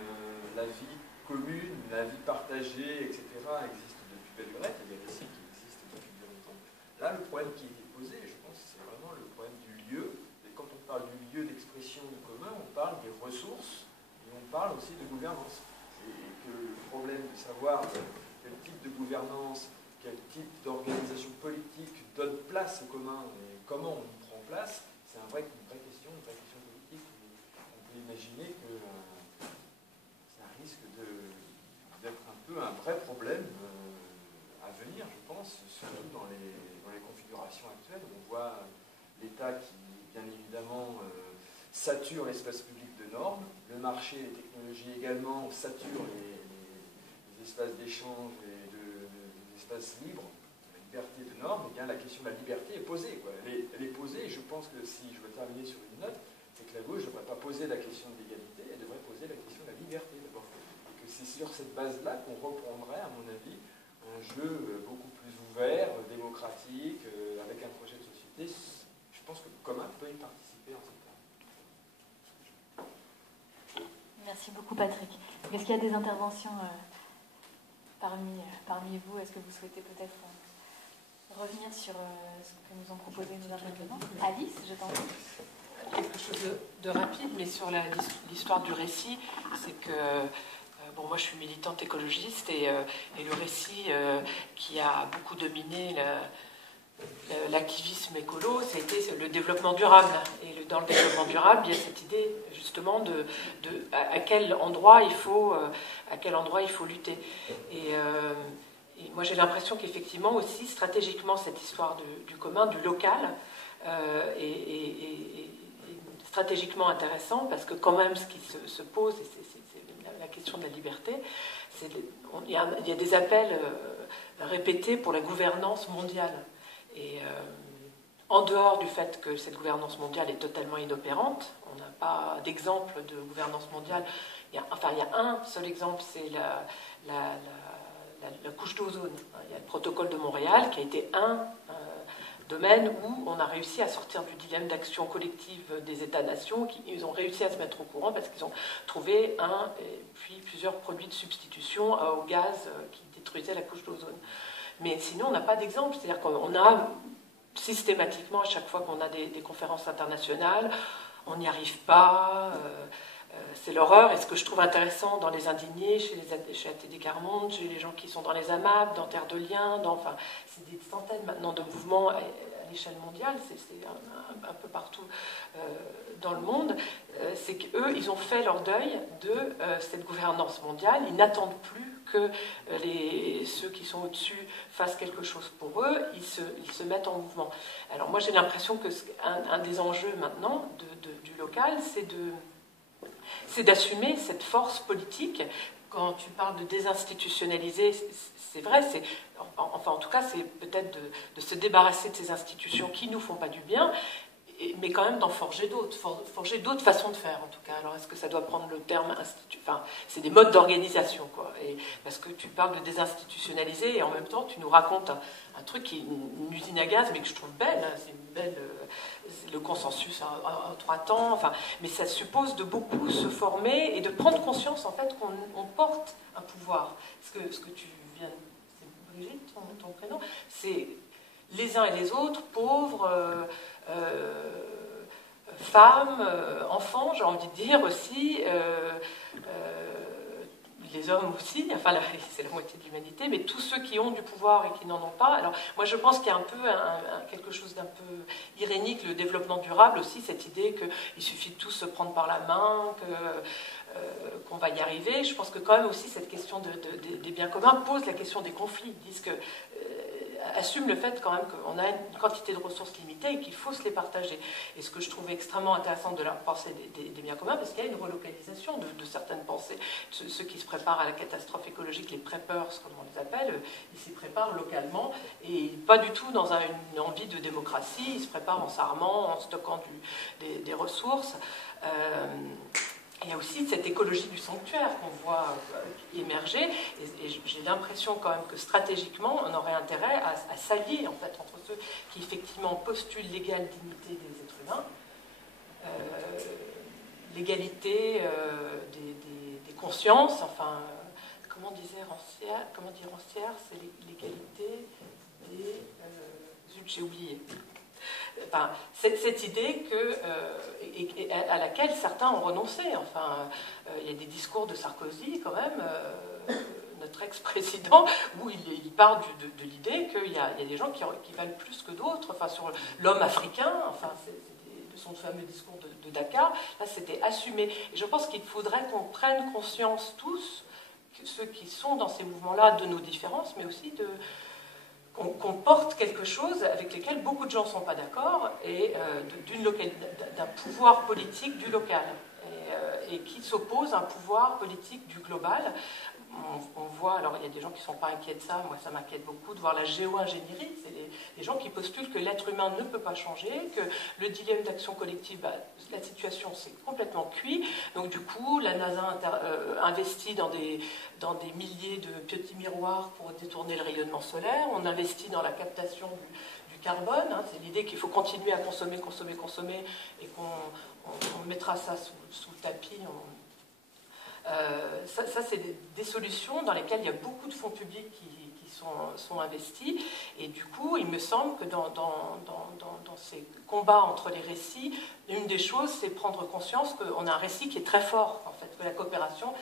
la vie commune, la vie partagée, etc., existe depuis belle lurette. Il y a des récits qui existent depuis bien longtemps. Là, le problème qui est posé, je pense, c'est vraiment le problème du lieu. Et quand on parle du lieu d'expression du commun, on parle des ressources et on parle aussi de gouvernance. Et que le problème de savoir quel type de gouvernance, quel type d'organisation politique donne place au commun et comment on y prend place, c'est une vraie question politique. On peut imaginer que ça risque d'être un peu un vrai problème à venir, je pense, surtout dans les configurations actuelles. On voit l'État qui, bien évidemment, sature l'espace public de normes, le marché, les technologies également saturent les espaces d'échange et des espaces libres, la liberté de normes. Et bien la question de la liberté est posée, quoi. Elle est posée, et je pense que si je veux terminer sur une note, c'est que la gauche ne devrait pas poser la question de l'égalité, elle devrait poser la question de la liberté d'abord. Et que c'est sur cette base-là qu'on reprendrait, à mon avis, un jeu beaucoup plus ouvert, démocratique, avec un projet de société. Je pense que le commun peut y participer en cette terme. Merci beaucoup, Patrick. Est-ce qu'il y a des interventions parmi vous? Est-ce que vous souhaitez peut-être revenir sur ce que nous ont proposé nos intervenants? Alice, je t'en prie. Quelque chose de rapide, mais sur l'histoire du récit, c'est que bon, moi je suis militante écologiste et le récit qui a beaucoup dominé l'activisme écolo, c'était le développement durable. Et dans le développement durable, il y a cette idée justement à quel endroit il faut lutter. Et moi j'ai l'impression qu'effectivement aussi stratégiquement cette histoire du commun, du local, est stratégiquement intéressant, parce que quand même ce qui se pose, et c'est la question de la liberté, il y a des appels répétés pour la gouvernance mondiale. Et en dehors du fait que cette gouvernance mondiale est totalement inopérante, on n'a pas d'exemple de gouvernance mondiale. Il y a un seul exemple, c'est la couche d'ozone. Il y a le protocole de Montréal qui a été un domaine où on a réussi à sortir du dilemme d'action collective des États-nations. Ils ont réussi à se mettre au courant parce qu'ils ont trouvé puis plusieurs produits de substitution au gaz qui détruisait la couche d'ozone. Mais sinon, on n'a pas d'exemple. C'est-à-dire qu'on a systématiquement, à chaque fois qu'on a des conférences internationales, on n'y arrive pas. C'est l'horreur. Et ce que je trouve intéressant dans les indignés, chez ATD Quart Monde, chez les gens qui sont dans les AMAP, dans Terre de Liens, enfin, c'est des centaines maintenant de mouvements à l'échelle mondiale, c'est un peu partout dans le monde, c'est qu'eux, ils ont fait leur deuil de cette gouvernance mondiale. Ils n'attendent plus que ceux qui sont au-dessus fassent quelque chose pour eux, ils se mettent en mouvement. Alors moi, j'ai l'impression que un des enjeux maintenant du local, c'est d'assumer cette force politique. Quand tu parles de désinstitutionnaliser, c'est vrai, en tout cas, c'est peut-être de se débarrasser de ces institutions qui ne nous font pas du bien, mais quand même d'en forger d'autres façons de faire, en tout cas. Alors, est-ce que ça doit prendre le terme institut? Enfin, c'est des modes d'organisation, quoi. Parce que tu parles de désinstitutionnaliser, et en même temps, tu nous racontes un truc qui est une usine à gaz, mais que je trouve belle. C'est une belle... le consensus en 3 temps, enfin, mais ça suppose de beaucoup se former et de prendre conscience, en fait, qu'on porte un pouvoir. Ce que tu viens... C'est Brigitte, ton prénom? C'est les uns et les autres, pauvres... femmes, enfants, j'ai envie de dire aussi, les hommes aussi, enfin c'est la moitié de l'humanité, mais tous ceux qui ont du pouvoir et qui n'en ont pas. Alors moi je pense qu'il y a un peu quelque chose d'un peu irénique, le développement durable aussi, cette idée qu'il suffit de tous se prendre par la main, qu'on va y arriver. Je pense que quand même aussi cette question des biens communs pose la question des conflits. Ils disent que assume le fait quand même qu'on a une quantité de ressources limitées et qu'il faut se les partager. Et ce que je trouve extrêmement intéressant de la pensée des biens communs, parce qu'il y a une relocalisation de certaines pensées. Ceux qui se préparent à la catastrophe écologique, les preppers, comme on les appelle, ils s'y préparent localement et pas du tout dans une envie de démocratie. Ils se préparent en s'armant, en stockant des ressources. Il y a aussi cette écologie du sanctuaire qu'on voit émerger, et j'ai l'impression quand même que stratégiquement, on aurait intérêt à s'allier en fait entre ceux qui effectivement postulent l'égale dignité des êtres humains, l'égalité des consciences, enfin, comment dire Rancière, c'est l'égalité des... j'ai oublié. Enfin, cette idée à laquelle certains ont renoncé. Enfin, il y a des discours de Sarkozy, quand même, notre ex-président, où il part de l'idée qu'il y a des gens qui valent plus que d'autres. Enfin, sur l'homme africain, enfin, de son fameux discours de Dakar, là, c'était assumé. Et je pense qu'il faudrait qu'on prenne conscience tous, ceux qui sont dans ces mouvements-là, de nos différences, mais aussi qu'on porte quelque chose avec lequel beaucoup de gens ne sont pas d'accord, et d'un pouvoir politique du local, et qui s'oppose à un pouvoir politique du global. On voit, alors il y a des gens qui ne sont pas inquiets de ça, moi ça m'inquiète beaucoup de voir la géo-ingénierie, c'est des gens qui postulent que l'être humain ne peut pas changer, que le dilemme d'action collective, la situation c'est complètement cuit, donc du coup la NASA investit dans des milliers de petits miroirs pour détourner le rayonnement solaire, on investit dans la captation du carbone, hein, c'est l'idée qu'il faut continuer à consommer, et qu'on mettra ça sous le tapis. Ça c'est des solutions dans lesquelles il y a beaucoup de fonds publics qui sont investis, et du coup il me semble que dans ces combats entre les récits, une des choses c'est prendre conscience qu'on a un récit qui est très fort, en fait, que la coopération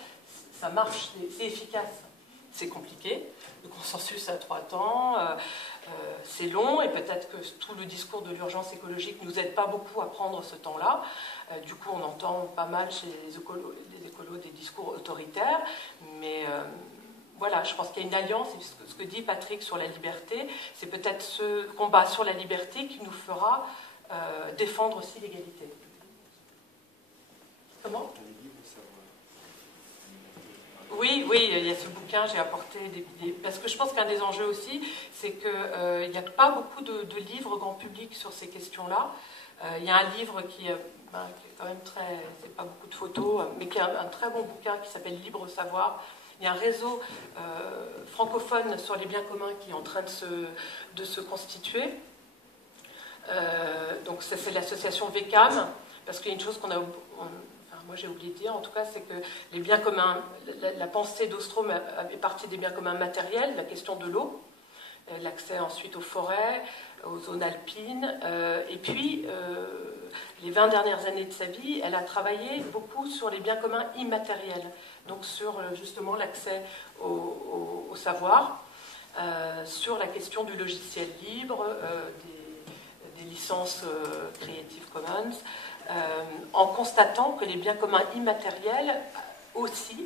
ça marche, c'est efficace. C'est compliqué, le consensus à 3 temps, c'est long, et peut-être que tout le discours de l'urgence écologique ne nous aide pas beaucoup à prendre ce temps-là. Du coup, on entend pas mal chez les écolos des discours autoritaires, mais voilà, je pense qu'il y a une alliance, et ce que dit Patrick sur la liberté, c'est peut-être ce combat sur la liberté qui nous fera défendre aussi l'égalité. Comment ? Oui, il y a ce bouquin, j'ai apporté des... Parce que je pense qu'un des enjeux aussi, c'est qu'il n'y a pas beaucoup de livres grand public sur ces questions-là. Il y a un livre qui est quand même très... c'est pas beaucoup de photos, mais qui est un très bon bouquin qui s'appelle Libre Savoir. Il y a un réseau francophone sur les biens communs qui est en train de se constituer. Donc ça, c'est l'association VECAM, parce qu'il y a une chose qu'on a... moi j'ai oublié de dire, en tout cas, c'est que les biens communs, la pensée d'Ostrom est partie des biens communs matériels, la question de l'eau, l'accès ensuite aux forêts, aux zones alpines, et puis les 20 dernières années de sa vie, elle a travaillé beaucoup sur les biens communs immatériels, donc sur justement l'accès au savoir, sur la question du logiciel libre, des licences Creative Commons, en constatant que les biens communs immatériels aussi,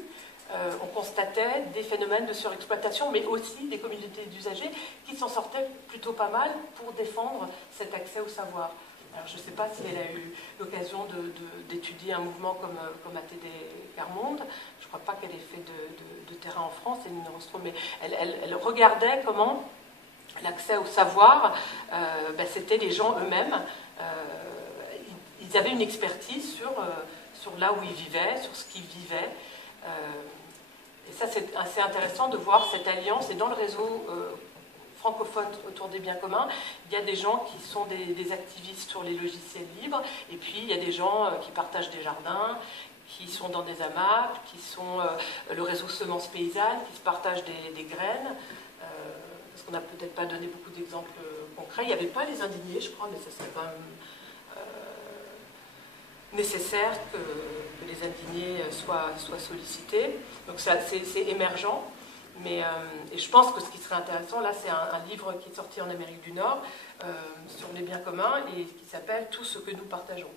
on constatait des phénomènes de surexploitation, mais aussi des communautés d'usagers qui s'en sortaient plutôt pas mal pour défendre cet accès au savoir. Alors, je ne sais pas si elle a eu l'occasion d'étudier un mouvement comme ATD Quart-Monde. Je ne crois pas qu'elle ait fait de terrain en France, mais elle regardait comment l'accès au savoir, c'était les gens eux-mêmes. Ils avaient une expertise sur là où ils vivaient, sur ce qu'ils vivaient. Et ça, c'est assez intéressant de voir cette alliance. Et dans le réseau francophone autour des biens communs, il y a des gens qui sont des activistes sur les logiciels libres, et puis il y a des gens qui partagent des jardins, qui sont dans des AMAP, qui sont le réseau Semences Paysannes, qui se partagent des graines. Parce qu'on n'a peut-être pas donné beaucoup d'exemples concrets. Il n'y avait pas les indignés, je crois, mais ce serait quand même nécessaire que les indignés soient sollicités. Donc c'est émergent. Mais et je pense que ce qui serait intéressant, là, c'est un livre qui est sorti en Amérique du Nord sur les biens communs et qui s'appelle « Tout ce que nous partageons ».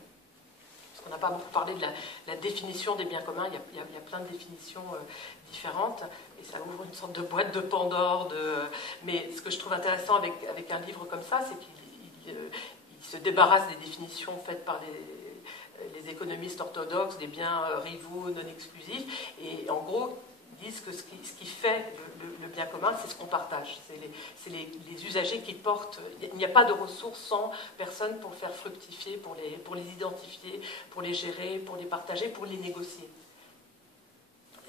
Parce qu'on n'a pas beaucoup parlé de la définition des biens communs. Il y a plein de définitions différentes et ça ouvre une sorte de boîte de Pandore. Mais ce que je trouve intéressant avec un livre comme ça, c'est qu'il se débarrasse des définitions faites par les économistes orthodoxes, des biens rivaux non exclusifs, et en gros disent que ce qui fait le bien commun, c'est ce qu'on partage. C'est les usagers qui portent. Il n'y a pas de ressources sans personne pour le faire fructifier, pour les identifier, pour les gérer, pour les partager, pour les négocier.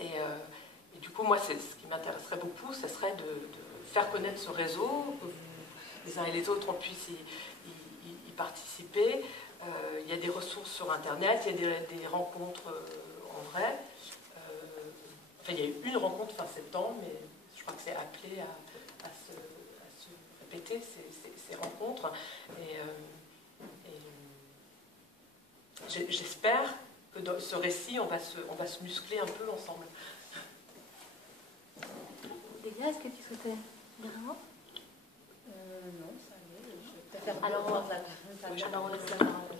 Et du coup, moi, ce qui m'intéresserait beaucoup, ce serait de faire connaître ce réseau, que les uns et les autres, on puisse y participer. Il y a des ressources sur Internet, il y a des rencontres en vrai. Enfin, il y a eu une rencontre fin septembre, mais je crois que c'est appelé à se répéter ces rencontres. Et j'espère que dans ce récit, on va se muscler un peu ensemble. Lélia, est-ce que tu souhaitais dire un mot? Non, ça allait. Je préfère Alors, on laisse la parole.